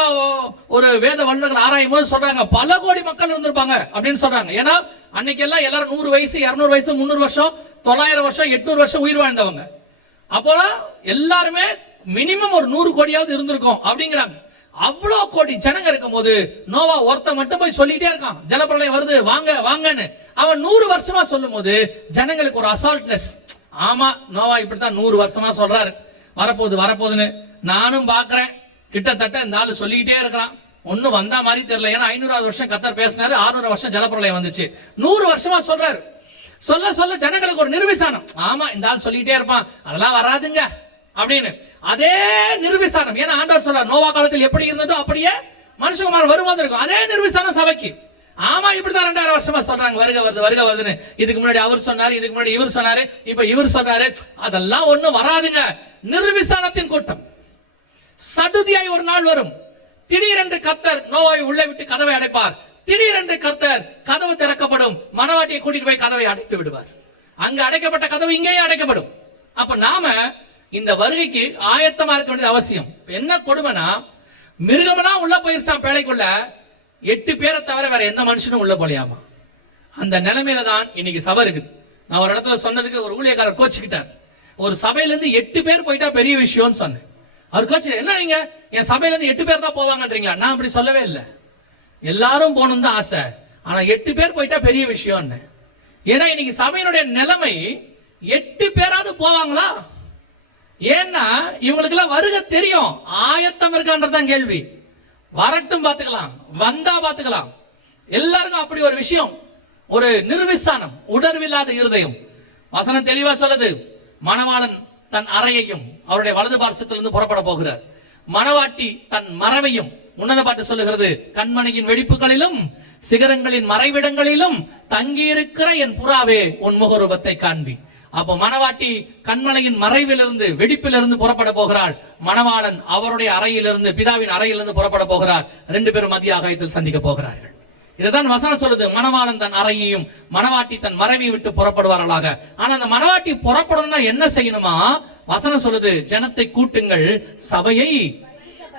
ஒரு வேத வல்லுநர்கள் ஆராயும் போது சொல்றாங்க பல கோடி மக்கள் இருந்திருப்பாங்க அப்படின்னு சொல்றாங்க. ஏன்னா அன்னைக்கு எல்லாம் எல்லாரும் 100 வயசு, 200 வயசு, 300 வருஷம், 900 வருஷம், 800 வருஷம் உயிர் வாழ்ந்தவங்க. அப்போ எல்லாருமே மினிமம் ஒரு 100 கோடியாவது இருந்திருக்கும் அப்படிங்கிறாங்க. அவ்வளவு கோடி ஜனங்க இருக்கும் போது நோவா ஒருத்த மட்டும் போய் சொல்லிட்டே இருக்கான், ஜலப்பிரளயம் வருது, வாங்க வாங்கன்னு. அவன் 100 வருஷமா சொல்லும் போது ஜனங்களுக்கு ஒரு அசால்ட்னஸ். ஆமா, நோவா இப்படித்தான் 100 வருஷமா சொல்றாரு வரப்போகுது வரப்போகுதுன்னு. நானும் பாக்குறேன், கிட்டத்தட்ட இந்த ஆளு சொல்லிக்கிட்டே இருக்கிறான். ஒன்னும் வந்தா மாதிரி தெரியல. ஏன்னா 500வது வருஷம் கர்த்தர் பேசினாரு, 600 வருஷம் ஜலப்பிரளயம் வந்துச்சு, 100 வருஷமா சொல்றாரு. சொல்ல சொல்ல ஜனங்களுக்கு ஒரு நிர்விசானம். ஆமா, இந்த ஆள் சொல்லிட்டே இருப்பான், அதெல்லாம் வராதுங்க அப்படின்னு. அதே நிர்விசானம். ஏன்னா ஆண்டவர் சொல்றார், நோவா காலத்தில் எப்படி இருந்ததோ அப்படியே மனுஷகுமாரன் வரும்போது இருக்கும். அதே நிர்விசானம் சபைக்கு. ஆமா, இப்படிதான் 2000 வருஷமா சொல்றாங்க, வருக வருது வருக வருதுன்னு. இதுக்கு முன்னாடி அவர் சொன்னாரு, இதுக்கு முன்னாடி இவர் சொன்னாரு, இப்ப இவர் சொல்றாரு. அதெல்லாம் ஒண்ணும் வராதுங்க. நிர்விசானத்தின் கூட்டம். சடுதியாய் ஒரு நாள் வரும். திடீரென்று கர்த்தர் நோவாவை உள்ளே விட்டு கதவை அடைப்பார். திடீரென்று கர்த்தர் கதவு திறக்கப்படும். மணவாட்டியை கூட்டிட்டு போய் கதவை அடைத்து விடுவார். அங்க அடைக்கப்பட்ட கதவு இங்கேயே அடைக்கப்படும். அப்ப நாம இந்த வருகைக்கு ஆயத்தமா இருக்க வேண்டியது அவசியம். என்ன கொடுமைனா, மிருகமெல்லாம் உள்ள போயிருச்சான் பேழைக்குள்ள, 8 பேரை தவிர வேற எந்த மனுஷனும் உள்ள போலையாமா. அந்த நிலைமையில தான் இன்னைக்கு சபை இருக்குது. நான் ஒரு இடத்துல சொன்னதுக்கு ஒரு ஊழியக்காரர் கோச்சுக்கிட்டார். ஒரு சபையில இருந்து 8 பேர் போயிட்டா பெரிய விஷயம்னு சொன்னேன். அவர் கோச்சு, என்ன நீங்க என் சபையில இருந்து 8 பேர் தான் போவாங்கன்றீங்களா? நான் அப்படி சொல்லவே இல்லை. எல்லாரும் போகணும் தான் ஆசை, ஆனா 8 பேர் போயிட்டா பெரிய விஷயம். ஏன்னா இன்னைக்கு சபையினுடைய நிலைமை 8 பேராவது போவாங்களா? ஏன்னா இவங்களுக்கு எல்லாம் வருகை தெரியும், ஆயத்தம் இருக்கான்றதான் கேள்வி. வரட்டும் பாத்துக்கலாம், வந்தா பாத்துக்கலாம். எல்லாருக்கும் அப்படி ஒரு விஷயம், ஒரு நிர்விசானம், உணர்வில்லாத இருதயம். வசனம் தெளிவா சொல்லுது, மணவாளன் தன் அறையையும் அவருடைய வலது பார்சத்திலிருந்து புறப்பட போகிறார். மணவாட்டி தன் மறைவையும், உன்னத பாட்டு சொல்லுகிறது, கண்மணியின் வெடிப்புகளிலும் சிகரங்களின் மறைவிடங்களிலும் தங்கியிருக்கிற என் புறாவே உன் முகரூபத்தை காண்பி. அப்போ மணவாட்டி கண்மலையின் மறைவிலிருந்து வெடிப்பிலிருந்து புறப்பட போகிறாள். மணவாளன் அவருடைய அறையிலிருந்து, பிதாவின் அறையிலிருந்து புறப்பட போகிறார். 2 பேரும் மத்திய ஆகாயத்தில் சந்திக்க போகிறார்கள். இதுதான் வசனம் சொல்லுது. மணவாளன் தன் அறையையும் மணவாட்டி தன் மறைவை விட்டு புறப்படுவார்களாக. ஆனா அந்த மணவாட்டி புறப்படணும்னா என்ன செய்யணுமா? வசனம் சொல்லுது, ஜனத்தை கூட்டுங்கள், சபையை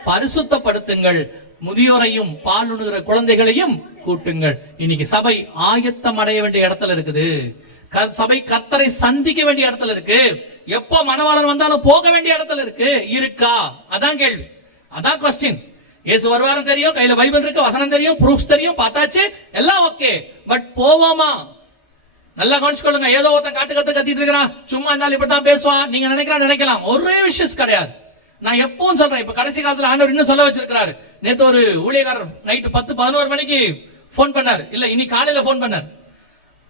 பரிசுத்தப்படுத்துங்கள், முதியோரையும் பாலுணுகிற குழந்தைகளையும் கூட்டுங்கள். இன்னைக்கு சபை ஆயத்தம் அடைய வேண்டிய இடத்துல இருக்குது. சபை கர்த்தரை சந்திக்க வேண்டிய இடத்துல இருக்கு. எப்போ மணவாளன் வந்தாலும் போக வேண்டிய இடத்துல இருக்கு. இருக்கா? அதான் கேள்வி, அதான் கொஸ்டின். இயேசு வருவாரும் தெரியும், கையில பைபிள் இருக்கு, வசனம் தெரியும், ப்ரூஃப்ஸ் தெரியும், பார்த்தாச்சு, எல்லாம் ஓகே. பட் போவோமா? நல்லா கவனிச்சுக்கொள்ளுங்க. ஏதோ ஒருத்தன் கத்திட்டு இருக்கிறான், சும்மா இருந்தாலும் இப்படித்தான் பேசுவான், நீங்க நினைக்கலாம். ஒரே விஷயம் கிடையாது. நான் எப்பவும் சொல்றேன், இப்ப கடைசி காலத்துல ஆண்டவர் இன்னும் சொல்ல வச்சிருக்கிறாரு. நேத்து ஒரு ஊழியக்காரர் நைட்டு 10-11 மணிக்கு போன் பண்ணார். இல்ல, இன்னைக்கு காலையில போன் பண்ணார்.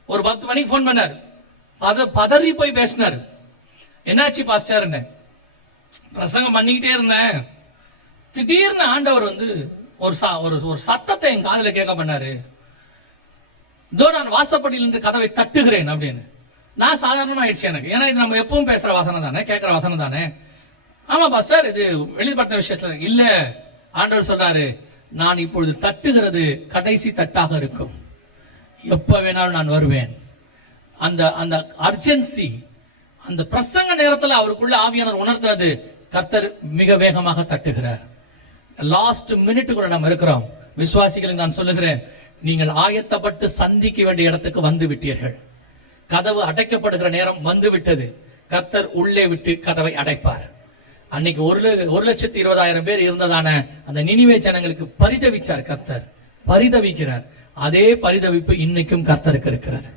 ஒரு 10 மணிக்கு போன் பண்ணார். பதறி போய் பேசினார். என்னாச்சு பாஸ்டர்? பிரசங்கம் பண்ணிக்கிட்டே இருந்தேன், திடீர்னு ஆண்டவர் ஒரு சத்தத்தை என் காதுல கேட்க பண்ணாரு. இதோ நான் வாசப்படியிலிருந்து கதவை தட்டுகிறேன் அப்படின்னு. நான் சாதாரணமா ஆயிடுச்சு எனக்கு. ஏன்னா இது நம்ம எப்பவும் பேசுற வசனம் தானே, கேட்கிற வசனம் தானே. ஆமா பாஸ்டர், இது வெளிப்படுத்த விஷயத்துல இல்ல. ஆண்டவர் சொல்றாரு, நான் இப்பொழுது தட்டுகிறது கடைசி தட்டாக இருக்கும், எப்ப வேணாலும் நான் வருவேன். அந்த அந்த அர்ஜென்சி, அந்த பிரசங்க நேரத்தில் அவருக்குள்ள ஆவியானவர் உணர்த்துறது, கர்த்தர் மிக வேகமாக தட்டுகிறார். லாஸ்ட் மினிட்டுக்குள்ள நம்ம இருக்கிறோம். விசுவாசிகளுக்கு நான் சொல்லுகிறேன், நீங்கள் ஆயத்தப்பட்டு சந்திக்க வேண்டிய இடத்துக்கு வந்து விட்டீர்கள். கதவு அடைக்கப்படுகிற நேரம் வந்து விட்டது. கர்த்தர் உள்ளே விட்டு கதவை அடைப்பார். அன்னைக்கு 1,20,000 பேர் இருந்ததான அந்த நினிவே ஜனங்களுக்கு பரிதவிச்சார் கர்த்தர், பரிதவிக்கிறார். அதே பரிதவிப்பு இன்னைக்கும் கர்த்தருக்கு இருக்கிறது.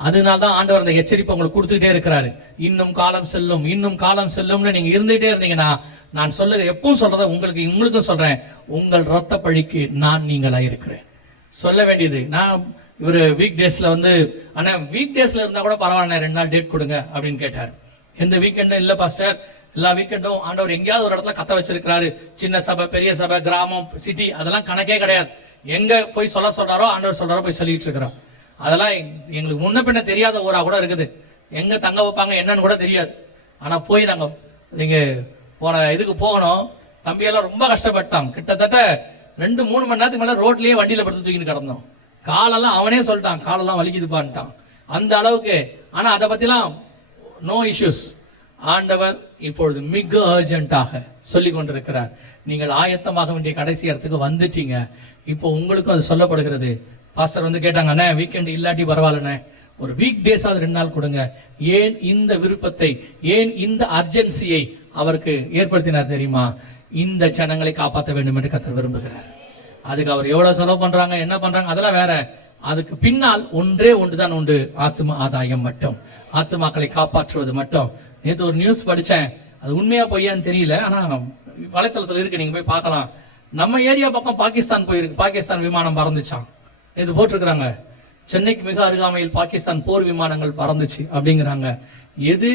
அதனால்தான் ஆண்டவர் அந்த எச்சரிப்பை உங்களுக்கு கொடுத்துக்கிட்டே இருக்கிறாரு. இன்னும் காலம் செல்லும், இன்னும் காலம் செல்லும்னு நீங்க இருந்துகிட்டே இருந்தீங்கன்னா, நான் எப்பவும் சொல்றத உங்களுக்கும் சொல்றேன், உங்கள் ரத்த பழிக்கு நான் நீங்களா இருக்கிறேன். சொல்ல வேண்டியது, நான் இவரு வீக் டேஸ்ல ஆனா வீக் டேஸ்ல இருந்தா கூட பரவாயில்ல, 2 நாள் டேட் கொடுங்க அப்படின்னு கேட்டார். எந்த வீக்கெண்டும் இல்ல பாஸ்டர், எல்லா வீக்கெண்டும் ஆண்டவர் எங்கேயாவது ஒரு இடத்துல கத்த வச்சிருக்கிறாரு. சின்ன சபை, பெரிய சபை, கிராமம், சிட்டி, அதெல்லாம் கணக்கே கிடையாது. எங்க போய் சொல்றாரோ, ஆண்டவர் சொல்றாரோ போய் சொல்லிட்டு இருக்கிறோம். அதெல்லாம் எங்களுக்கு முன்ன பின்ன தெரியாத ஊரா கூட இருக்குது. எங்க தங்க வைப்பாங்க என்னன்னு கூட தெரியாது. ஆனா போய் நாங்க நீங்க போன இதுக்கு போகணும். தம்பியெல்லாம் ரொம்ப கஷ்டப்பட்டான். கிட்டத்தட்ட 2-3 மணி நேரத்துக்கு மேல ரோட்லயே வண்டியில படுத்து தூக்கிட்டு கிடந்தோம். காலெல்லாம் அவனே சொல்லிட்டான், காலெல்லாம் வலிக்குதுப்பான்ட்டான், அந்த அளவுக்கு. ஆனா அதை பத்திலாம் நோ இஷ்யூஸ். ஆண்டவர் இப்பொழுது மிக அர்ஜென்ட்டாக சொல்லி கொண்டிருக்கிறார், நீங்கள் ஆயத்தமாக வேண்டிய கடைசி இடத்துக்கு வந்துட்டீங்க. இப்போ உங்களுக்கும் அது சொல்லப்படுகிறது. பாஸ்டர் கேட்டாங்க, அண்ணே வீக்கெண்ட் இல்லாட்டி பரவாயில்லண்ணே, ஒரு வீக் டேஸாவது 2 நாள் கொடுங்க. ஏன் இந்த விருப்பத்தை, ஏன் இந்த அர்ஜென்சியை அவருக்கு ஏற்படுத்தினார் தெரியுமா? இந்த ஜனங்களை காப்பாற்ற வேண்டும் என்று கர்த்தர் விரும்புகிறார். அதுக்கு அவர் எவ்வளவு செலவு பண்றாங்க, என்ன பண்றாங்க, அதெல்லாம் வேற. அதுக்கு பின்னால் ஒன்றே ஒன்றுதான் உண்டு, ஆத்ம ஆதாயம் மட்டும், ஆத்மாக்களை காப்பாற்றுவது மட்டும். நேற்று ஒரு நியூஸ் படிச்சேன், அது உண்மையா பொய்யான்னு தெரியல, ஆனா வலைத்தளத்தில் இருக்கு, நீங்க போய் பார்க்கலாம். நம்ம ஏரியா பக்கம் பாகிஸ்தான் போயிருக்கு, பாகிஸ்தான் விமானம் பறந்துச்சான். இது போட்டிருக்கிறாங்க, சென்னைக்கு மிக அருகாமையில் பாகிஸ்தான் போர் விமானங்கள் பறந்துச்சு அப்படிங்கிறாங்க. எது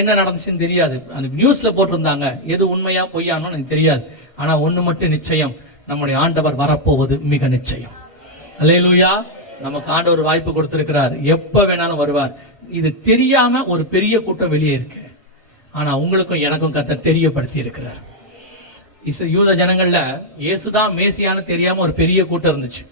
என்ன நடந்துச்சுன்னு தெரியாது, அந்த நியூஸ்ல போட்டிருந்தாங்க. எது உண்மையா பொய்யானு எனக்கு தெரியாது. ஆனா ஒண்ணு மட்டும் நிச்சயம், நம்முடைய ஆண்டவர் வரப்போவது மிக நிச்சயம். அல்லேலூயா. நமக்கு ஆண்டவர் வாய்ப்பு கொடுத்திருக்கிறார், எப்ப வேணாலும் வருவார். இது தெரியாம ஒரு பெரிய கூட்டம் வெளியே இருக்கு, ஆனா உங்களுக்கும் எனக்கும் கர்த்தர் தெரியப்படுத்தி இருக்கிறார். யூத ஜனங்கள்ல இயேசுதான் மேசியான்னு தெரியாம ஒரு பெரிய கூட்டம் இருந்துச்சு.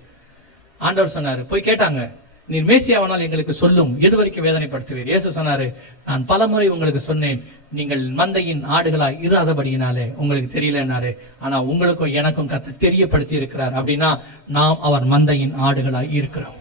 ஆண்டவர் சொன்னாரு, போய் கேட்டாங்க, நீர் மேசியாவானால் எங்களுக்கு சொல்லும், எது வரைக்கும் வேதனைப்படுத்துவீர்? இயேசு சொன்னாரு, நான் பலமுறை உங்களுக்கு சொன்னேன், நீங்கள் மந்தையின் ஆடுகளாய் இராதபடியினாலே உங்களுக்கு தெரியலன்னாரு. ஆனா உங்களுக்கும் எனக்கும் கர்த்தர் தெரியப்படுத்தி இருக்கிறார். அப்படின்னா நாம் அவர் மந்தையின் ஆடுகளாய் இருக்கிறோம்.